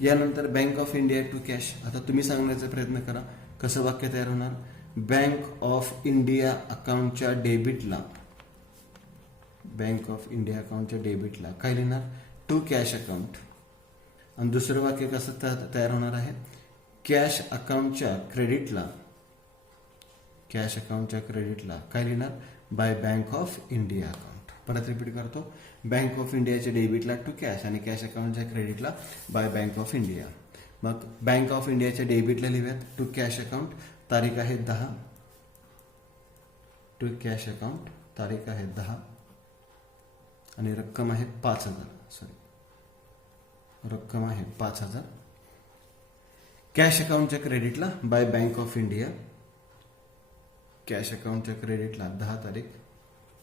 यानंतर bank of India to cash. आता तुम्ही सांगण्याचा प्रयत्न करा कसं वाक्य तयार होणार. बँक ऑफ इंडिया अकाउंटच्या डेबिटला, बँक ऑफ इंडिया अकाउंटच्या डेबिटला काय लिहिणार? To cash account. आणि दुसरं वाक्य कसं तयार होणार आहे? कॅश अकाउंटच्या क्रेडिटला, कॅश अकाउंटच्या क्रेडिटला काय लिहिणार? By bank of India account. परत रिपीट करतो. बँक ऑफ इंडियाच्या डेबिटला टू कॅश आणि कॅश अकाउंटच्या क्रेडिटला बाय बँक ऑफ इंडिया. मग बँक ऑफ इंडियाच्या डेबिटला लिहूयात टू कॅश अकाउंट, तारीख आहे 10. टू कॅश अकाउंट, तारीख आहे 10 आणि रक्कम आहे 5000. सॉरी, रक्कम आहे 5000. कॅश अकाउंटच्या क्रेडिटला by bank of India, cash अकाउंटच्या क्रेडिटला 10 तारीख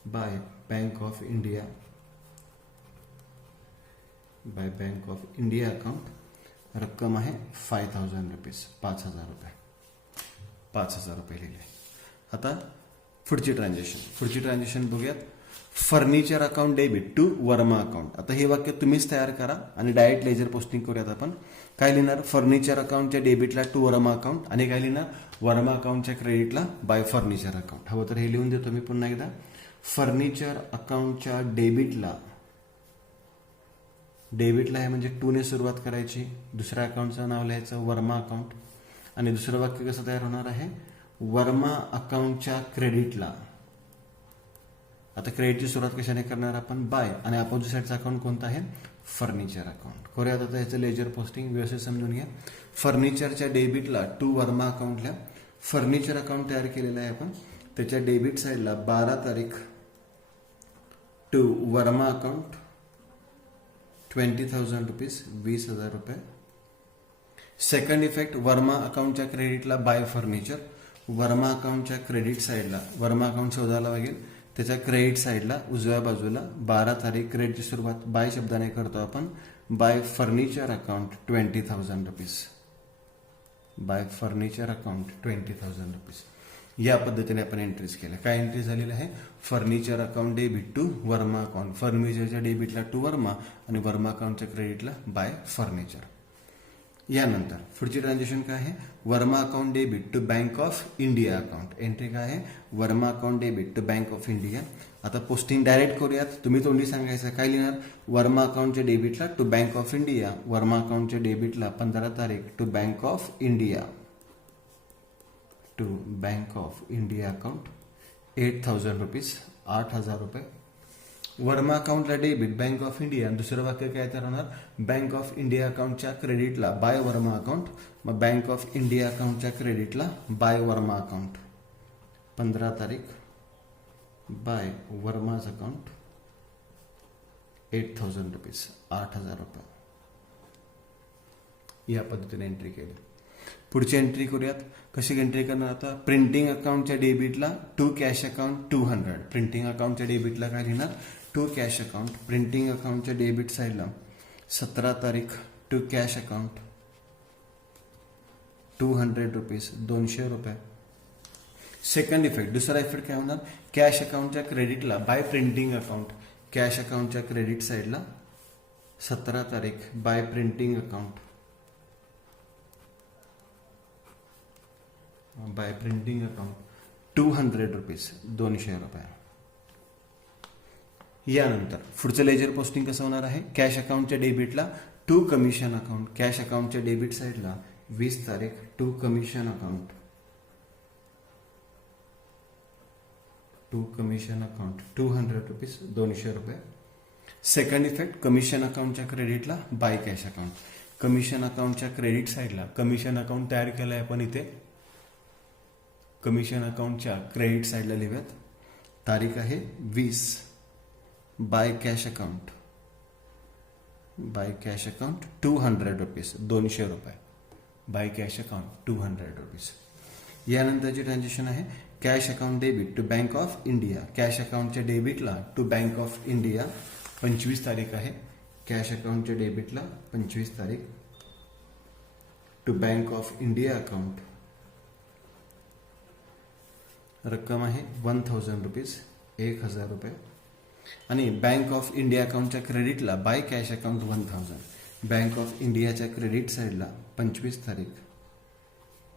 by bank of India, by bank of India account. रक्कम आहे 5000 रुपीज, 5000 रुपये, 5000 रुपये लिहिले. आता पुढची ट्रान्झॅक्शन बघूयात. Furniture account debit to Verma account. आता हे वाक्य तुम्हीच तयार करा आणि डायरेक्ट लेजर पोस्टिंग करूयात आपण. काय लिहिणार? फर्निचर अकाउंटच्या डेबिटला टू वर्मा अकाउंट आणि काय लिहिणार? वर्मा अकाउंटच्या क्रेडिटला बाय फर्निचर अकाउंट. हवं तर हे लिहून देतो मी पुन्हा एकदा. फर्निचर अकाउंटच्या डेबिटला, डेबिटला आहे म्हणजे टू ने सुरुवात करायची, दुसऱ्या अकाउंटचं नाव लिहायचं वर्मा अकाउंट. आणि दुसरं वाक्य कसं तयार होणार आहे? वर्मा अकाउंटच्या क्रेडिटला. आता क्रेडिटची सुरुवात कशाने करणार आपण? बाय. आणि अपोजिट साईडचा अकाउंट कोणता आहे? Furniture account. करूयात आता ह्याचं लेजर पोस्टिंग व्यवस्थित समजून घ्या. फर्निचरच्या डेबिटला टू वर्मा अकाउंटला फर्निचर अकाउंट तयार केलेलं आहे आपण. त्याच्या डेबिट साईडला 12 तारीख टू वर्मा अकाउंट 20,000 रुपीज, 20,000 रुपये. सेकंड इफेक्ट, वर्मा अकाउंटच्या क्रेडिटला बाय फर्निचर. वर्मा अकाउंटच्या क्रेडिट साईडला, वर्मा अकाउंट शोधायला लागेल, त्याच्या क्रेडिट साईडला उजव्या बाजूला 12 तारीख क्रेडिटची सुरुवात बाय शब्दाने करतो आपण. By furniture account 20,000 rupees, by furniture account 20,000 rupees. या पद्धतीने आपण एंट्रीज केल्या. काय एंट्री झालेली आहे? Furniture account debit to Verma account, फर्निचरच्या डेबिटला टू वर्मा आणि वर्मा अकाउंटच्या क्रेडिटला बाय फर्निचर. यानंतर पुढची ट्रान्झॅक्शन काय आहे? Verma account debit to bank of India account. Entry काय आहे? Verma account debit to bank of India. आता पोस्टिंग डायरेक्ट करूयात. तुम्ही तोंडी सांगायचं. काय लिहिणार? वर्मा अकाउंटच्या डेबिटला to bank of India, Verma अकाउंटच्या डेबिटला 15 तारीख to bank of India, to bank of India account 8,000 rupees, 8,000 रुपये. वर्मा अकाउंटला डेबिट बँक ऑफ इंडिया. दुसरं वाक्य काय तयार होणार? बँक ऑफ इंडिया अकाउंटच्या क्रेडिटला बाय वर्मा अकाउंट. मग बँक ऑफ इंडिया अकाउंटच्या क्रेडिटला बाय वर्मा अकाउंट 15 तारीख बाय वर्माज अकाउंट 8,000 रुपीज, 8,000 रुपये. या पद्धतीने एंट्री केली. पुढची एंट्री करूयात. कशी एंट्री करणार? आता प्रिंटिंग अकाउंटच्या डेबिटला टू कॅश अकाउंट 200. प्रिंटिंग अकाउंटच्या डेबिटला काय लिहिणार? To cash account. प्रिंटिंग अकाउंटच्या डेबिट साईडला 17 तारीख टू कॅश अकाउंट 200 रुपीज, 200 रुपये. सेकंड इफेक्ट, दुसरा इफेक्ट काय होणार? कॅश अकाउंटच्या क्रेडिटला बाय प्रिंटिंग अकाउंट, कॅश अकाउंटच्या क्रेडिट साईडला 17 तारीख by printing account, by printing account 200 rupees, 200 रुपये. यानंतर पुढचं लेजर पोस्टिंग कसं होणार आहे? कॅश अकाउंटच्या डेबिटला टू कमिशन अकाउंट, कॅश अकाउंटच्या डेबिट साईडला 20 तारीख to commission account, to commission account 200 rupees, 200 रुपये. सेकंड इफेक्ट, कमिशन अकाउंटच्या क्रेडिटला बाय कॅश अकाउंट. कमिशन अकाउंटच्या क्रेडिट साईडला कमिशन अकाउंट तयार केलं आहे आपण इथे. कमिशन अकाउंटच्या क्रेडिट साईडला लिहूयात. तारीख आहे 20. By cash account, by cash account 200 rupees, 200 रुपये. By cash account 200 rupees. यानंतरची ट्रान्झॅक्शन आहे cash account debit to bank of India. Cash अकाउंटच्या डेबिटला टू बँक ऑफ इंडिया 25 तारीख आहे. कॅश अकाउंटच्या डेबिटला 25 तारीख. To bank of India account रक्कम आहे 1000 रुपीज, 1000 रुपये. आणि बँक ऑफ इंडिया अकाउंटच्या क्रेडिटला by cash account 1000. Bank of इंडियाच्या क्रेडिट साईडला 25 तारीख.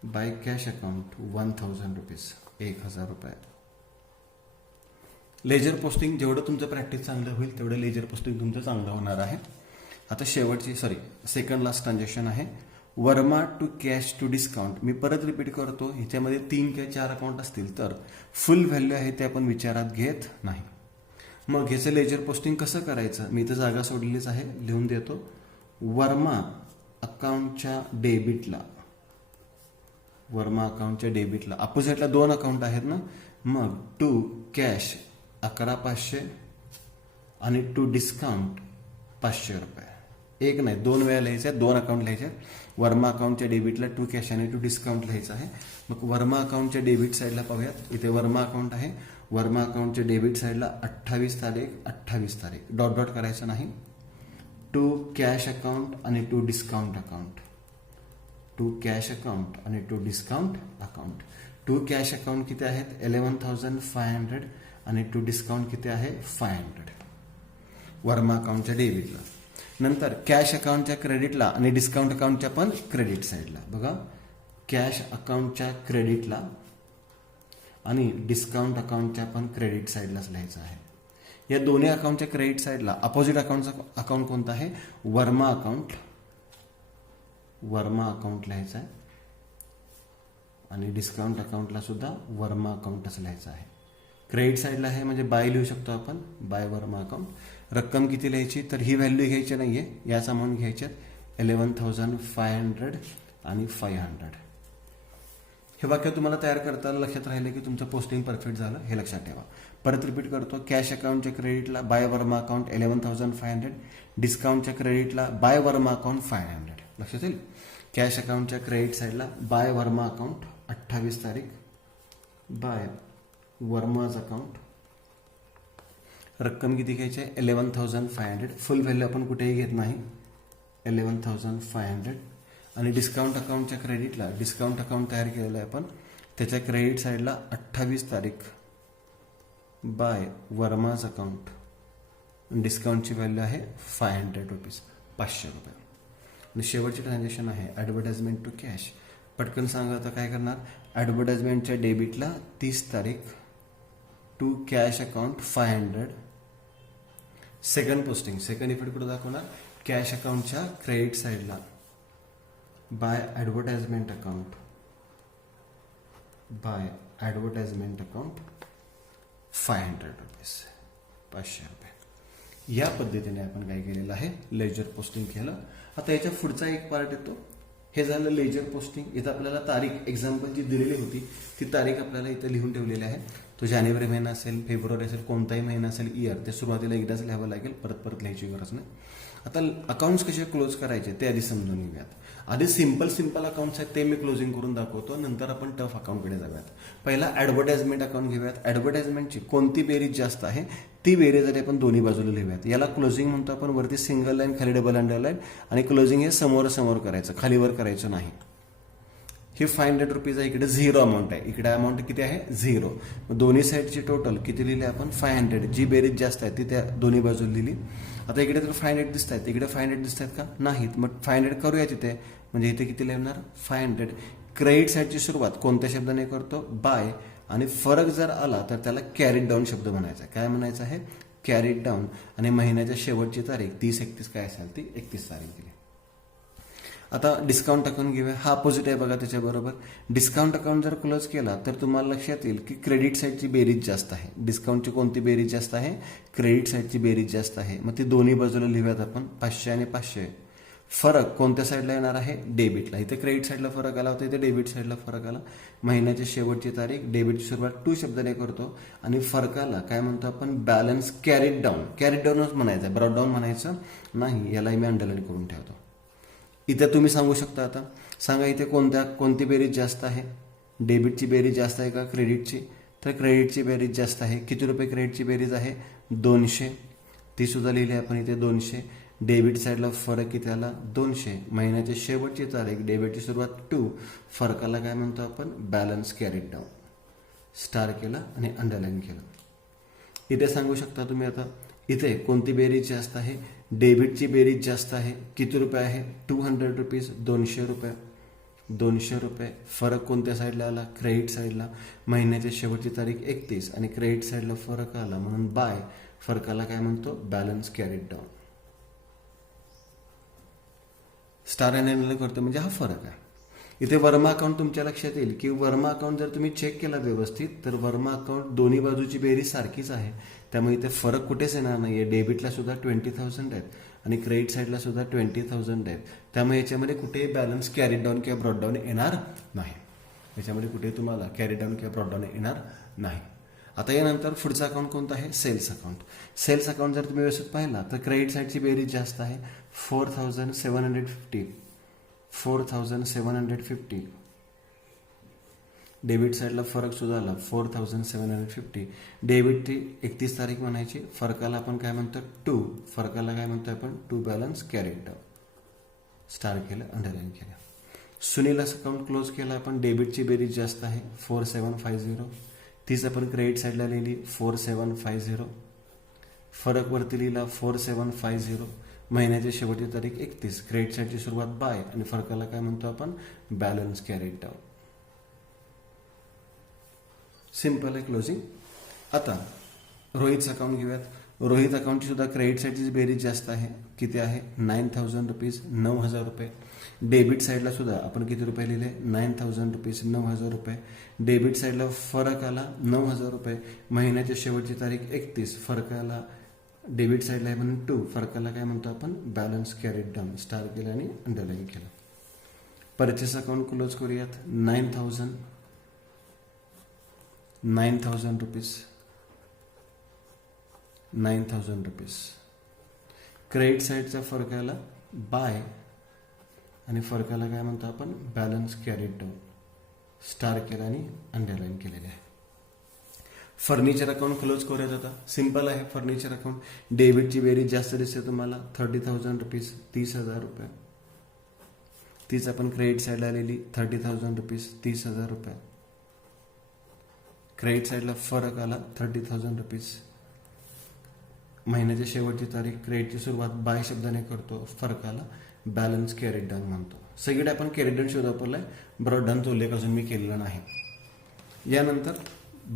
बाय कॅश अकाउंट 1000 रुपीज, 1000 रुपये. लेजर पोस्टिंग जेवढं तुमचं प्रॅक्टिस चांगलं होईल तेवढं लेजर पोस्टिंग तुमचं चांगलं होणार आहे. आता शेवटची सेकंड लास्ट ट्रान्झॅक्शन आहे Verma to cash to discount. मी परत रिपीट करतो, ह्याच्यामध्ये 3 किंवा 4 अकाउंट असतील तर फुल व्हॅल्यू आहे ते आपण विचारात घेत नाही. मग ह्याचं लेजर पोस्टिंग कसं करायचं, मी इथं जागा सोडलीच आहे, लिहून देतो. वर्मा अकाउंटच्या डेबिटला, वर्मा अकाउंटच्या डेबिटला अपोजिटला 2 अकाउंट आहेत ना, मग टू कॅश 11,500 आणि टू डिस्काउंट 500 रुपये. एक नाही 2 वेळा लिहायचं आहे, 2 अकाउंट लिहायचे. वर्मा अकाउंटच्या डेबिटला टू कॅश आणि टू डिस्काउंट लिहायचं आहे. मग वर्मा अकाउंटच्या डेबिट साईडला पाहूयात. इथे वर्मा अकाउंट आहे. वर्मा अकाउंटच्या डेबिट साईडला 28 तारीख, 28 तारीख, डॉट डॉट करायचं नाही. टू कॅश अकाउंट आणि to discount account. To cash account आणि to discount account. To cash account किती आहेत 11,500 आणि टू डिस्काउंट किती आहे 500. वर्मा अकाउंटच्या डेबिटला. नंतर कॅश अकाउंटच्या क्रेडिटला आणि डिस्काउंट अकाउंटच्या पण क्रेडिट साईडला बघा. कॅश अकाउंटच्या क्रेडिटला आणि डिस्काउंट अकाउंटच्या पण क्रेडिट साईडलाच लिहायचं आहे. या दोन्ही अकाउंटच्या क्रेडिट साईडला अपोजिट अकाउंटचा अकाउंट कोणता आहे वर्मा अकाउंट. वर्मा अकाउंट लिहायचं आहे आणि डिस्काउंट अकाउंटला सुद्धा वर्मा अकाउंटच लिहायचं आहे. क्रेडिट साईडला आहे म्हणजे बाय लिहू शकतो आपण, बाय वर्मा अकाउंट. रक्कम किती लिहायची तर ही व्हॅल्यू घ्यायची नाहीये, याच अमाऊंट घ्यायच्यात 11,500 आणि 500. हे वाक्य तुम्हाला तयार करताना लक्षात राहिलं की तुमचं पोस्टिंग परफेक्ट झालं हे लक्षात ठेवा. परत रिपीट करतो. कॅश अकाउंटच्या क्रेडिटला बाय वर्मा अकाउंट 11,500, डिस्काउंटच्या क्रेडिटला बाय वर्मा अकाउंट 500. लक्षात येईल. कॅश अकाउंटच्या क्रेडिट साईडला बाय वर्मा अकाउंट 28 तारीख. बाय वर्माज अकाउंट रक्कम किती घ्यायची आहे 11,500. फुल व्हॅल्यू आपण कुठेही घेत नाही 11,500. आणि डिस्काउंट अकाउंटच्या क्रेडिटला डिस्काउंट अकाउंट तयार केलेलं आहे आपण, त्याच्या क्रेडिट साईडला 28 तारीख. By Verma's account. डिस्काउंटची व्हॅल्यू आहे 500 रुपीज, 500 रुपये. आणि शेवटची ट्रान्झॅक्शन आहे ॲडव्हर्टाइजमेंट टू कॅश. पटकन सांगा आता काय करणार. ॲडव्हर्टाइजमेंटच्या डेबिटला 30 तारीख. To cash account 500. Second posting, second effect कुठं दाखवणार कॅश अकाउंटच्या क्रेडिट साईडला by advertisement account. By advertisement account 500 rupees, 500 रुपये. या पद्धतीने आपण काय केलेलं आहे लेजर पोस्टिंग केलं. आता याच्या पुढचा एक पार्ट येतो, हे झालं लेजर पोस्टिंग. इथं आपल्याला तारीख एक्झाम्पल जी दिलेली होती ती तारीख आपल्याला इथं लिहून ठेवलेली आहे. तो जानेवारी महिना असेल, फेब्रुवारी असेल, कोणताही महिना असेल, इयर, ते सुरुवातीला एकदाच लिहावं लागेल, परत परत लिहायची गरज नाही. आता अकाउंट्स कसे क्लोज करायचे ते आधी समजून घेऊयात. आधी सिंपल अकाउंट्स आहेत ते मी क्लोजिंग करून दाखवतो, नंतर आपण टफ अकाउंटकडे जाऊयात. पहिला ॲडव्हर्टाइजमेंट अकाउंट घेऊयात. ॲडव्हर्टाइजमेंटची कोणती बेरीज जास्त आहे ती बेरीज आधी आपण दोन्ही बाजूला लिहूयात. याला क्लोजिंग म्हणतो आपण. वरती सिंगल लाईन, खाली डबल अंडरलाईन, आणि क्लोजिंग हे समोर करायचं, खालीवर करायचं नाही. हे 500 रुपीज आहे, इकडे 0 अमाऊंट आहे, इकडे अमाऊंट किती आहे 0. दोन्ही साईडची टोटल किती लिहिली आपण 500. जी बेरीज जास्त आहे ती त्या दोन्ही बाजूला लिहिली. आता इकडे तर 500 दिसत आहेत, इकडे 500 दिसत आहेत का नाहीत, मग 500 करूया तिथे. म्हणजे इथे किती लिहिणार 500. क्रेडिट साईडची सुरुवात कोणत्या शब्दाने करतो बाय, आणि फरक जर आला तर त्याला कॅरीड डाऊन शब्द म्हणायचा. काय म्हणायचं आहे कॅरीड डाऊन. आणि महिन्याच्या शेवटची तारीख 30-31 काय असेल ती 31 तारीख दिली. आता डिस्काउंट अकाउंट घेऊया. हा अपोजिट आहे बघा त्याच्याबरोबर. डिस्काउंट अकाउंट जर क्लोज केला तर तुम्हाला लक्षात येईल की क्रेडिट साईडची बेरीज जास्त आहे. डिस्काउंटची कोणती बेरीज जास्त आहे? क्रेडिट साईडची बेरीज जास्त आहे. मग ती दोन्ही बाजूला लिहूयात आपण, 500 आणि 500. फरक कोणत्या साईडला येणार आहे? डेबिटला. इथे क्रेडिट साईडला फरक आला होता, इथे डेबिट साईडला फरक आला. महिन्याची शेवटची तारीख, डेबिटची सुरुवात टू शब्दाने करतो आणि फरकाला काय म्हणतो आपण? Balance carried down. कॅरीड डाऊनच म्हणायचं, ब्रॉड डाऊन म्हणायचं नाही. याला मी अंडरलाईन करून ठेवतो. इथे तुम्ही सांगू शकता. आता सांगा इथे कोणती बेरीज जास्त आहे? डेबिटची बेरीज जास्त आहे का क्रेडिटची? तर क्रेडिटची बेरीज जास्त आहे. किती रुपये क्रेडिटची बेरीज आहे? 200. ती सुद्धा लिहिली आपण इथे 200. डेबिट साईडला फरक किती आला? 200. महिन्याची शेवटची तारीख, डेबिटची सुरुवात 2. फरकाला काय म्हणतो आपण? Balance carried down. स्टार केलं आणि अंडरलाईन केलं. इथे सांगू शकता तुम्ही. आता इथे कोणती बेरीज जास्त आहे? डेबिटची बेरीज जास्त आहे. किती रुपये आहे? 200 रुपीज. 200 रुपये. 200 रुपये. फरक कोणत्या साईडला आला? क्रेडिट साईडला. महिन्याची शेवटची तारीख 31 आणि क्रेडिट साईडला फरक आला म्हणून बाय. फरकाला काय म्हणतो? Balance carried down. Star and करतो म्हणजे हा फरक आहे. इथे वर्मा अकाउंट तुमच्या लक्षात येईल की वर्मा अकाउंट जर तुम्ही चेक केला व्यवस्थित तर वर्मा अकाउंट दोन्ही बाजूची बेरीज सारखीच आहे. त्यामुळे इथे फरक कुठेच येणार नाहीये. डेबिटला सुद्धा 20,000 आहेत आणि क्रेडिट साईडला सुद्धा 20,000 आहेत. त्यामुळे याच्यामध्ये कुठेही बॅलन्स कॅरी डाऊन किंवा ब्रॉड डाऊन येणार नाही. याच्यामध्ये कुठेही तुम्हाला कॅरी डाऊन किंवा ब्रॉड डाऊन येणार नाही. आता यानंतर पुढचा अकाउंट कोणता आहे? Cells account. सेल्स अकाउंट जर तुम्ही व्यवस्थित पाहिला तर क्रेडिट साईडची बेरीज जास्त आहे. 4,750. 4,750. डेबिट साईडला फरक सुद्धा आला 4,750. डेबिटची 31 तारीख म्हणायची. फरकाला आपण काय म्हणतो? 2. फरकाला काय म्हणतो आपण? 2 बॅलन्स कॅरीड डाऊन. स्टार केलं, अंडरलाईन केलं. सुनील अकाउंट क्लोज केला आपण. डेबिटची बेरीज जास्त आहे 4,750. तीच आपण क्रेडिट साईडला लिहिली 4,750. फरक वरती लिहिला 4,750. महिन्याची शेवटची तारीख 31. क्रेडिट साईडची सुरुवात बाय आणि फरकाला काय म्हणतो आपण? Balance carried down. सिंपल आहे क्लोजिंग. आता रोहितचं अकाउंट घेऊयात. रोहित अकाउंटची सुद्धा क्रेडिट साईडची बेरीज जास्त आहे. किती आहे? 9,000 रुपीज. 9,000 रुपये. डेबिट साईडला सुद्धा आपण किती रुपये लिहिले? 9,000 रुपीज. 9,000 रुपये. डेबिट साईडला फरक आला 9,000 रुपये. महिन्याच्या शेवटची तारीख 31. फरक आला डेबिट साईडला आहे म्हणून 2. फरकाला काय म्हणतो आपण? Balance carried down. स्टार केलं आणि अंडरलाईन केलं. परचेस अकाउंट क्लोज करूयात. 9,000 रुपीज. 9,000 रुपीज. क्रेडिट साईडचा फरक आला बाय आणि फरकाला काय म्हणतो आपण? Balance carried down. स्टार केलं आणि अंडरलाईन केलेले आहे. फर्निचर अकाउंट क्लोज करूयात. आता सिंपल आहे फर्निचर अकाउंट. डेबिटची बेरीज जास्त दिसते तुम्हाला 30,000 रुपीज. 30,000 रुपये. तीच आपण क्रेडिट साईडला लिहिली 30,000 रुपीज. 30,000 रुपये. क्रेडिट साईडला फरक आला 30,000 रुपीज. महिन्याच्या शेवटची तारीख, क्रेडिटची सुरुवात बाय शब्दाने करतो. फरकाला बॅलन्स कॅरीड डाऊन म्हणतो. सगळीकडे आपण कॅरीड डाऊन शोध वापरलाय. ब्रॉड डाऊनचा उल्लेख अजून मी केलेला नाही. यानंतर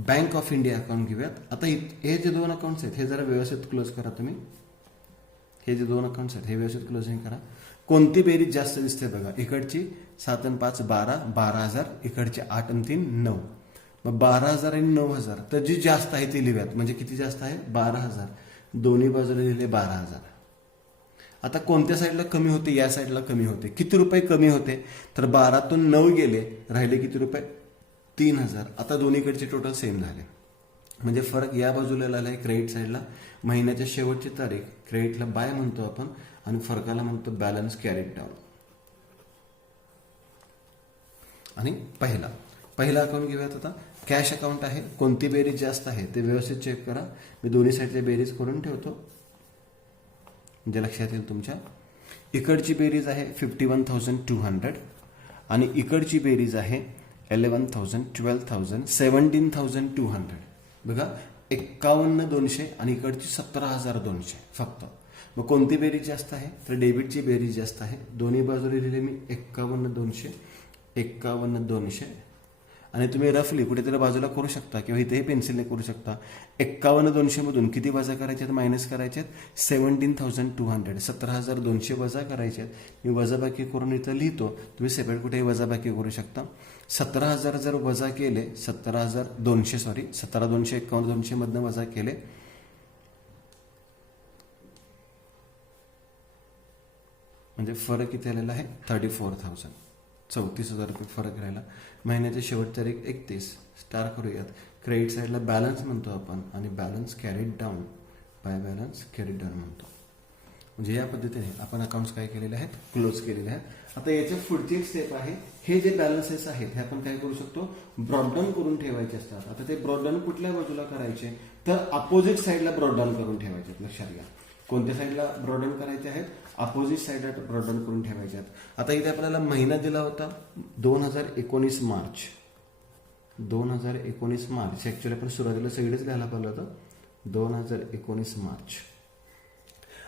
बँक ऑफ इंडिया अकाउंट घेऊयात. आता हे जे 2 अकाउंट्स आहेत हे जरा व्यवस्थित क्लोज करा तुम्ही. हे जे 2 अकाउंट्स आहेत हे व्यवस्थित क्लोजिंग करा. कोणती बेरीज जास्त दिसते बघा. इकडची 7 आणि 5 12. 12,000. इकडची 8 आणि 3 9. मग 12,000 आणि 9,000 तर जी जास्त आहे ती लिहूयात. म्हणजे किती जास्त आहे? 12,000. दोन्ही बाजूला लिहिले 12,000. आता कोणत्या साईडला कमी होते? या साईडला कमी होते. किती रुपये कमी होते? तर 12तून 9 गेले, राहिले किती रुपये? 3,000. आता दोन्हीकडचे टोटल सेम झाले. म्हणजे फरक या बाजूला आला आहे क्रेडिट साईडला. महिन्याच्या शेवटची तारीख क्रेडिटला बाय म्हणतो आपण आणि फरकाला म्हणतो बॅलन्स कॅरीड डाऊन. आणि पहिला अकाउंट घेऊयात. आता कॅश अकाउंट आहे. कोणती बेरीज जास्त आहे ते व्यवस्थित चेक करा. मी दोन्ही साईडचे बेरीज करून ठेवतो म्हणजे लक्षात येईल तुमच्या. इकडची बेरीज आहे 51,200 आणि इकडची बेरीज आहे 11,000, 12,000, 17,200. बघा 51,200 आणि इकडची 17,200 फक्त. मग कोणती बेरीज जास्त आहे? तर डेबिटची बेरीज जास्त आहे. दोन्ही बाजूला लिहिले मी 51,200, 51,200 आणि तुम्ही रफली कुठेतरी बाजूला करू शकता किंवा इथेही पेन्सिलने करू शकता. 51,200 मधून किती वजा करायचे आहेत, मायनस करायचे आहेत, 17,200, 17,200 वजा करायचे आहेत. मी वजाबाकी करून इथं लिहितो, तुम्ही सेपरेट कुठेही वजाबाकी करू शकता. 17,000 जर वजा केले, 17,200 51,200 मधनं वजा केले, म्हणजे फरक किती आलेला आहे, 34,000, 34,000 रुपये फरक राहिला. महिन्याची शेवट तारीख 31. स्टार करूयात. क्रेडिट साईडला बॅलन्स म्हणतो आपण आणि balance carried down by balance carried down म्हणतो. म्हणजे या पद्धतीने आपण अकाउंट्स काय केलेले आहेत, क्लोज केलेले आहेत. आता याच्या पुढची एक स्टेप आहे, हे जे बॅलन्सेस आहेत हे आपण काय करू शकतो, ब्रॉडडाऊन करून ठेवायचे असतात. आता ते ब्रॉडडाऊन कुठल्या बाजूला करायचे, तर अपोजिट साईडला ब्रॉडडाऊन करून ठेवायचे. लक्षात घ्या, कोणत्या साईडला ब्रॉडडाऊन करायचे आहेत, अपोजिट साईडला ब्रॉडडाऊन करून ठेवायचे आहेत. आता इथे आपल्याला महिना दिला होता 2019 मार्च. 2019 मार्च ऍक्च्युअली आपण सुरुवातीला सगळेच लिहायला पाहिलं होतं, 2019 मार्च.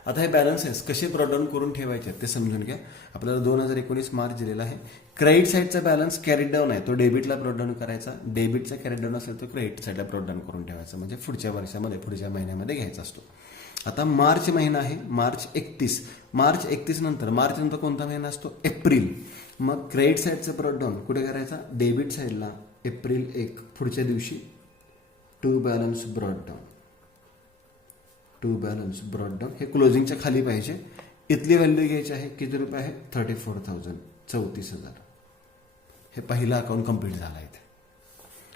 आता हे बॅलन्सेस कसे ब्रॉडडाऊन करून ठेवायचे ते समजून घ्या. आपल्याला 2019 मार्च दिलेला आहे. क्रेडिट साईडचा बॅलन्स कॅरीड डाऊन आहे, तो डेबिटला ब्रॉडडाऊन करायचा. डेबिटचा कॅरीड डाऊन असेल तो क्रेडिट साईडला ब्रॉडडाऊन करून ठेवायचा, म्हणजे पुढच्या वर्षामध्ये पुढच्या महिन्यामध्ये घ्यायचा असतो. आता मार्च महिना आहे, मार्च 31. मार्च 31 नंतर, मार्च नंतर कोणता महिना असतो, एप्रिल. मग क्रेडिट साईडचं ब्रॉडडाऊन कुठे करायचा, डेबिट साईडला एप्रिल 1 पुढच्या दिवशी to balance brought down. To balance ब्रॉडडाऊन हे क्लोजिंगच्या खाली पाहिजे. इथली व्हॅल्यू घ्यायची आहे, किती रुपये आहे, 34,000, 34,000. हे पहिला अकाउंट कंप्लीट झाला इथे.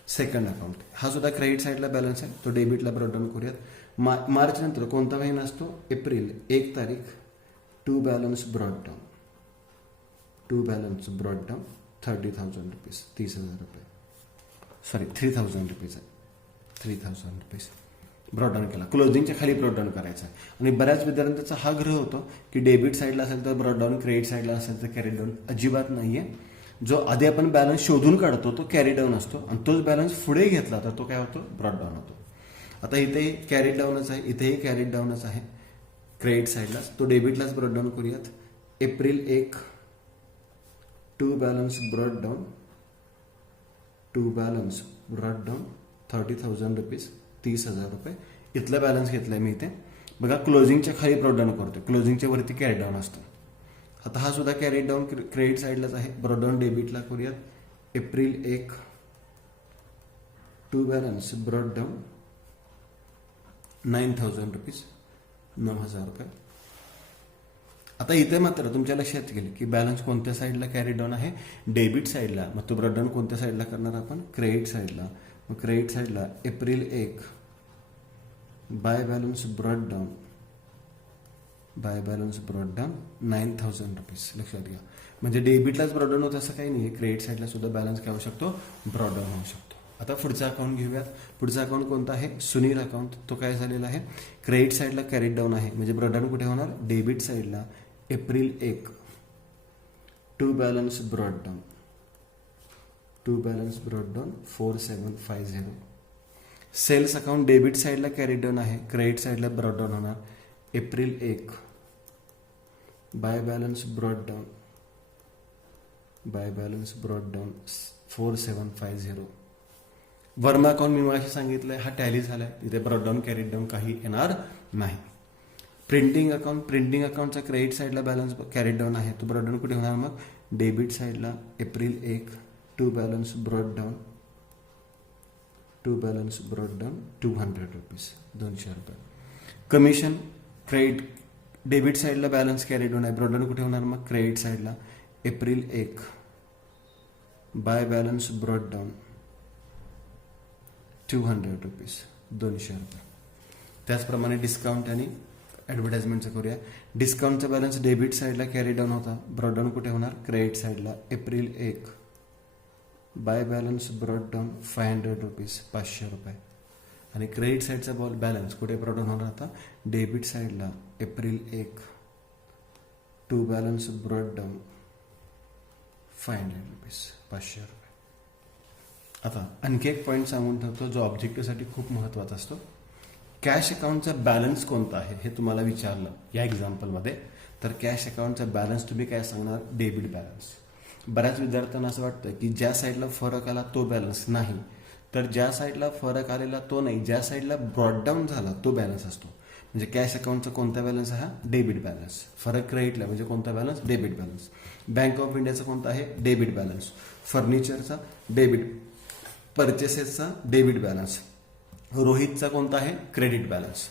सेकंड अकाउंट, हा सुद्धा क्रेडिट साईडला बॅलन्स आहे, तो डेबिटला ब्रॉडडाऊन करूयात. मार्च नंतर कोणता महिना असतो, एप्रिल 1 तारीख, to balance brought down. To balance brought down 30,000 rupees, 30,000 रुपये, सॉरी 3,000 रुपीज आहे, 3,000 रुपीज ब्रॉडडाऊन केला. क्लोजिंगच्या खाली ब्रॉडडाऊन करायचा आहे. आणि बऱ्याच विद्यार्थ्यांचा हा ग्रह होतो की डेबिट साईडला असेल तर ब्रॉडडाऊन, क्रेडिट साईडला असेल तर कॅरी डाऊन. अजिबात नाहीये. जो आधी आपण बॅलन्स शोधून काढतो तो कॅरी डाऊन असतो आणि तोच बॅलन्स पुढे घेतला तर तो काय होतो, ब्रॉडडाऊन होतो. आता इथेही कॅरी डाऊनच आहे, इथेही कॅरी डाऊनच आहे क्रेडिट साईडलाच, तो डेबिटलाच ब्रॉडडाऊन करूयात. April 1 to balance brought down, to balance brought down 30,000 rupees, 30,000 रुपये. इथला बॅलन्स घेतलाय मी इथे. बघा क्लोजिंगच्या खाली ब्रॉडडाऊन करतो, क्लोजिंगच्या वरती कॅरी डाऊन असतो. आता हा सुद्धा कॅरी डाऊन क्रेडिट साईडलाच आहे, ब्रॉडडाऊन डेबिटला करूयात. April 1 to balance brought down 9,000 rupees, 9,000 रुपये. आता इथे मात्र तुमच्या लक्षात येईल की बॅलन्स कोणत्या साईडला कॅरी डाऊन आहे, डेबिट साईडला. मग तो ब्रॉडडाऊन कोणत्या साईडला करणार आपण, क्रेडिट साईडला. मग क्रेडिट साईडला April 1 by balance brought down, by balance brought down 9,000 rupees. लक्षात घ्या, म्हणजे डेबिटलाच ब्रॉडडाऊन होतं असं काही नाही, क्रेडिट साईडला सुद्धा बॅलन्स काय होऊ शकतो, ब्रॉडडाऊन होऊ शकतो. आता पुढचा अकाउंट घेऊयात. पुढचा अकाउंट कोणता आहे, सुनील अकाउंट. तो काय झालेला आहे, क्रेडिट साईडला कॅरीड डाऊन आहे, म्हणजे ब्रॉडडाऊन कुठे होणार, डेबिट साईडला April 1 to balance brought down, to balance brought down 4750. Sales account debit साईडला कॅरी डाऊन आहे, क्रेडिट साईडला ब्रॉडडाऊन होणार. April 1 by balance brought down, by balance brought down 4750. Verma account मी मगाशी सांगितलंय, हा टॅली झालाय, तिथे ब्रॉडडाऊन कॅरी डाऊन काही येणार नाही. प्रिंटिंग अकाउंट, प्रिंटिंग अकाउंटचा क्रेडिट साईडला बॅलन्स कॅरी डाऊन आहे, तो ब्रॉडडाऊन कुठे होणार, मग डेबिट साईडला April 1 to balance brought down, to balance brought down 200 rupees, 200 रुपये. कमिशन क्रेडिट डेबिट साईडला बॅलन्स कॅरी डाऊन आहे, ब्रॉडडाऊन कुठे होणार, मग क्रेडिट साईडला April 1 by balance brought down 200 rupees, 200 रुपये. त्याचप्रमाणे डिस्काउंट आणि ॲडव्हर्टाइजमेंटचं करूया. डिस्काउंटचा बॅलन्स डेबिट साईडला कॅरी डाऊन होता, ब्रॉडडाऊन कुठे होणार, क्रेडिट साईडला एप्रिल 1 बाय बॅलन्स ब्रॉडडाऊन 500 रुपीज, 500 रुपये. आणि क्रेडिट साईडचा बॅलन्स कुठे ब्रॉडडाऊन होणार, आता डेबिट साईडला एप्रिल 1 टू बॅलन्स ब्रॉडडाऊन 500 रुपीज, 500 रुपये. आता आणखी एक पॉईंट सांगून ठेवतो जो ऑब्जेक्टिव्हसाठी खूप महत्त्वाचा असतो. कॅश अकाउंटचा बॅलन्स कोणता आहे हे तुम्हाला विचारलं या एक्झाम्पलमध्ये, तर कॅश अकाउंटचा बॅलन्स तुम्ही काय सांगणार, डेबिट बॅलन्स. बऱ्याच विद्यार्थ्यांना असं वाटतं की ज्या साईडला फरक आला तो बॅलन्स नाही, तर ज्या साईडला फरक आलेला तो नाही, ज्या साईडला ब्रॉडडाऊन झाला तो बॅलन्स असतो. म्हणजे कॅश अकाउंटचा कोणता बॅलन्स आहे? हा डेबिट बॅलन्स. फरक क्रेडिटला म्हणजे कोणता balance? Debit balance. Bank of इंडियाचा कोणता आहे? Debit balance. फर्निचरचा डेबिट, परचेसेसचा डेबिट बॅलन्स. रोहितचा कोणता आहे? Credit balance.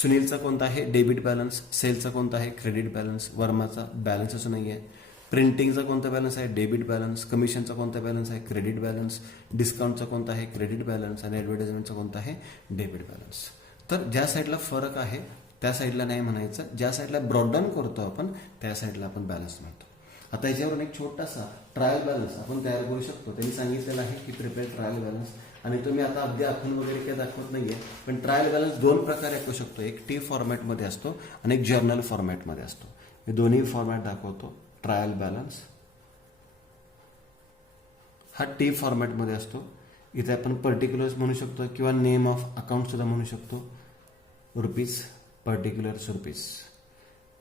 सुनीलचा कोणता आहे? Debit balance. सेलचा कोणता आहे? Credit balance. वर्माचा बॅलन्सच नाही आहे. प्रिंटिंगचा कोणता बॅलन्स आहे? Debit balance. कमिशनचा कोणता बॅलन्स आहे? Credit balance. डिस्काउंटचा कोणता आहे? Credit balance. आणि ॲडव्हर्टाइजमेंटचा कोणता आहे? Debit balance. तर ज्या साईडला फरक आहे त्या साईडला नाही म्हणायचं, ज्या साईडला ब्रॉडडाऊन करतो आपण त्या साईडला आपण बॅलन्स म्हणतो. आता याच्यावरून एक छोटासा ट्रायल बॅलन्स आपण तयार करू शकतो. त्यांनी सांगितलेलं आहे की प्रिपेअर ट्रायल बॅलन्स, आणि तुम्ही आता अगदी आखून वगैरे काही दाखवत नाहीये, पण ट्रायल बॅलन्स दोन प्रकारे ऐकू शकतो. एक टी फॉर्मॅटमध्ये असतो आणि एक जर्नल फॉर्मॅटमध्ये असतो. मी दोन्ही फॉर्मॅट दाखवतो. ट्रायल बॅलन्स हा टी फॉर्मॅटमध्ये असतो. इथे आपण पर्टिक्युलर्स म्हणू शकतो किंवा नेम ऑफ अकाउंट सुद्धा म्हणू शकतो. Rupees, particulars rupees.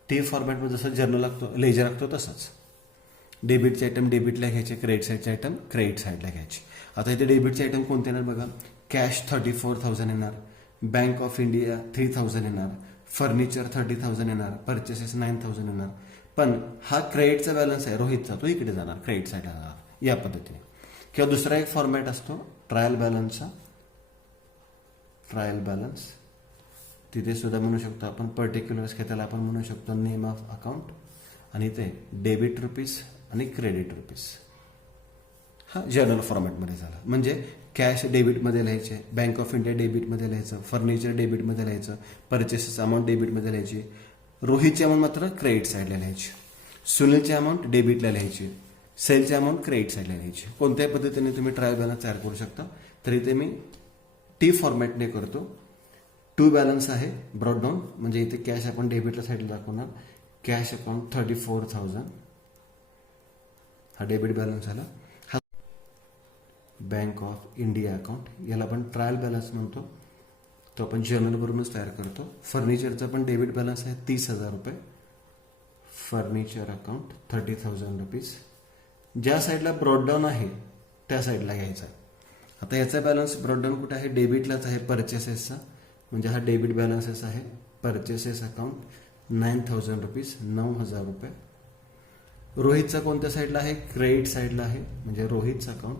टी फॉर्मॅटमध्ये जसं जर्नल लागतो, लेजर लागतो तसंच. डेबिटचे आयटम डेबिटला घ्यायचे, क्रेडिट साईडचे आयटम क्रेडिट साईडला घ्यायचे. आता इथे डेबिटचे आयटम कोणते येणार बघा. कॅश 34,000 येणार, बँक ऑफ इंडिया 3,000 येणार, फर्निचर 30,000 येणार, परचेसेस 9,000 येणार. पण हा क्रेडिटचा बॅलन्स आहे रोहितचा, तो इकडे जाणार, क्रेडिट साईडला जाणार, या पद्धतीने. किंवा दुसरा एक फॉर्मॅट असतो ट्रायल बॅलन्सचा. ट्रायल बॅलन्स तिथे सुद्धा म्हणू शकतो आपण पर्टिक्युलर्स, त्याला आपण म्हणू शकतो नेम ऑफ अकाउंट, आणि ते डेबिट रुपीज आणि क्रेडिट रुपीज. हा जर्नल फॉर्मॅटमध्ये झाला. म्हणजे कॅश डेबिटमध्ये लिहायचे, बँक ऑफ इंडिया डेबिटमध्ये लिहायचं, फर्निचर डेबिटमध्ये लिहायचं, परचेसेस अमाऊंट डेबिटमध्ये लिहायची, रोहितची अमाऊंट मात्र क्रेडिट साईडला लिहायची, सुनीलची अमाऊंट डेबिटला लिहायची, सेलची अमाऊंट क्रेडिट साईडला लिहायची. कोणत्याही पद्धतीने तुम्ही ट्रायल बॅलन्स तयार करू शकता. तर इथे मी टी फॉर्मॅटने करतो. टू बॅलन्स आहे ब्रॉडडाऊन, म्हणजे इथे कॅश आपण डेबिटला साईडला दाखवणार. कॅश अकाउंट 34,000 हा डेबिट बॅलन्स झाला. हा बँक ऑफ इंडिया अकाउंट, याला आपण ट्रायल बॅलन्स म्हणतो, तो आपण जर्नलवरूनच तयार करतो. फर्निचरचा पण डेबिट बॅलन्स आहे 30,000 रुपये. Furniture account 30,000 rupees. ज्या साईडला ब्रॉडडाऊन आहे त्या साईडला घ्यायचा. आता याचा बॅलन्स ब्रॉडडाऊन कुठे आहे? डेबिटलाच आहे, परचेसेसचा. म्हणजे हा डेबिट बॅलन्सेस आहे. परचेसेस अकाउंट 9,000 रुपीज, 9,000 रुपये. रोहितचा कोणत्या साईडला आहे? क्रेडिट साईडला आहे, म्हणजे रोहितचा अकाउंट.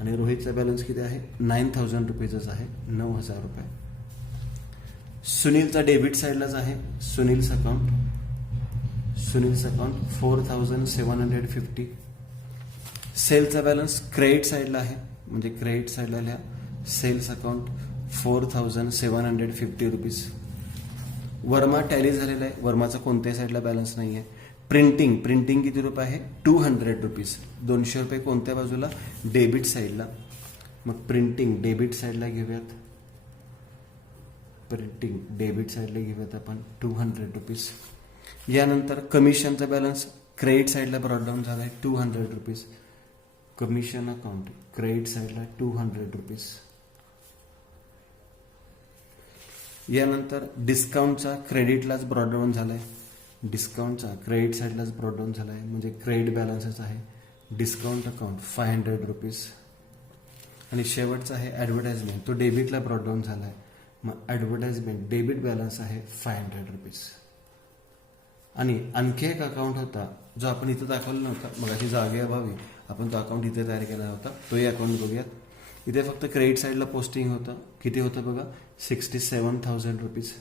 आणि रोहितचा बॅलन्स किती आहे? 9,000 रुपीजच आहे, 9,000 रुपये. सुनीलचा डेबिट साईडलाच आहे, सुनीलचं अकाउंट. सुनीलचं अकाउंट 4,750. सेलचा बॅलन्स क्रेडिट साईडला आहे, म्हणजे क्रेडिट साईडला लिहा. Sales account 4,750 rupees. Verma tally झालेला आहे, वर्माचा कोणत्याही साईडला बॅलन्स नाही आहे. प्रिंटिंग किती रुपये आहे? 200 रुपीज. 200 रुपये कोणत्या बाजूला? डेबिट साईडला. मग प्रिंटिंग डेबिट साईडला घेऊयात. प्रिंटिंग डेबिट साईडला घेऊयात आपण 200 रुपीज. यानंतर कमिशनचा बॅलन्स क्रेडिट साईडला ब्रॉडडाऊन झाला आहे 200 रुपीज. कमिशन अकाउंट क्रेडिट साईडला 200 रुपीज. यानंतर डिस्काउंटचा क्रेडिटलाच ब्रॉडडाऊन झाला आहे. डिस्काउंटचा क्रेडिट साईडलाच ब्रॉडडाऊन झाला आहे, म्हणजे क्रेडिट बॅलन्सच आहे. Discount account 500 rupees. आणि शेवटचा आहे ॲडव्हर्टाइजमेंट, तो डेबिटला ब्रॉडडाऊन झाला आहे. मग ॲडव्हर्टाइजमेंट डेबिट बॅलन्स आहे 500 रुपीज. आणि आणखी एक अकाउंट होता जो आपण इथं दाखवला नव्हता, मग अशी जागेअभावी आपण तो अकाउंट इथे तयार केला होता, तोही अकाउंट बघूयात. इथे फक्त क्रेडिट साईडला पोस्टिंग होतं. किती होतं बघा? 67,000 रुपीज.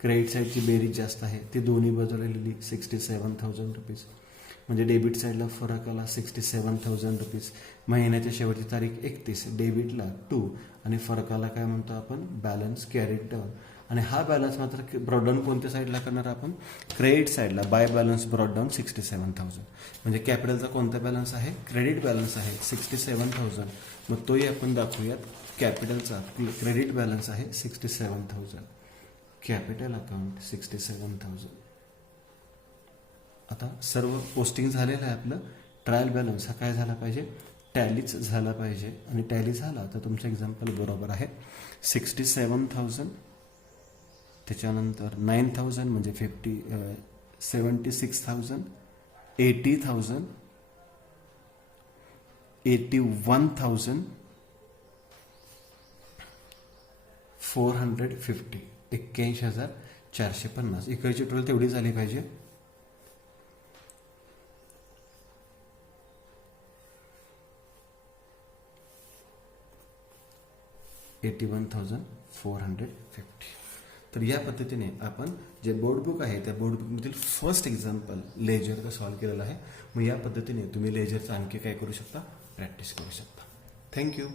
क्रेडिट साईडची बेरीज जास्त आहे, ती दोन्ही बाजूला लिहिली 67,000 रुपीज. म्हणजे डेबिट साईडला फरक आला 67,000 रुपीज. महिन्याच्या शेवटची तारीख 31, डेबिटला 2 आणि फरकाला काय म्हणतो आपण? Balance carried down. आणि हा बॅलन्स मात्र ब्रॉडडाऊन कोणत्या साईडला करणार आपण? क्रेडिट साईडला. By balance brought down 67,000. म्हणजे कॅपिटलचा कोणता बॅलन्स आहे? क्रेडिट बॅलन्स आहे 67,000. मग तोही आपण दाखवूयात. कॅपिटलचा क्रेडिट बॅलन्स आहे 67,000. Capital account 67,000. आता सर्व पोस्टिंग झालेलं आहे आपलं. ट्रायल बॅलन्स हा काय झाला पाहिजे? टॅलीच झाला पाहिजे. आणि टॅली झाला तर तुमचं एक्झाम्पल बरोबर आहे. 67,000 त्याच्यानंतर 9,000 म्हणजे 76,000, 80,000 81,450 81,450 इकडची टोटल तेवढी झाली पाहिजे. 81,450. तर या पद्धतीने आपण जे बोर्ड बुक आहे त्या बोर्ड बुकमधील फर्स्ट एक्झाम्पल लेजरचं सॉल्व्ह केलेलं आहे. मग या पद्धतीने तुम्ही लेजरचं आणखी काय करू शकता, प्रॅक्टिस करू शकता. थँक्यू.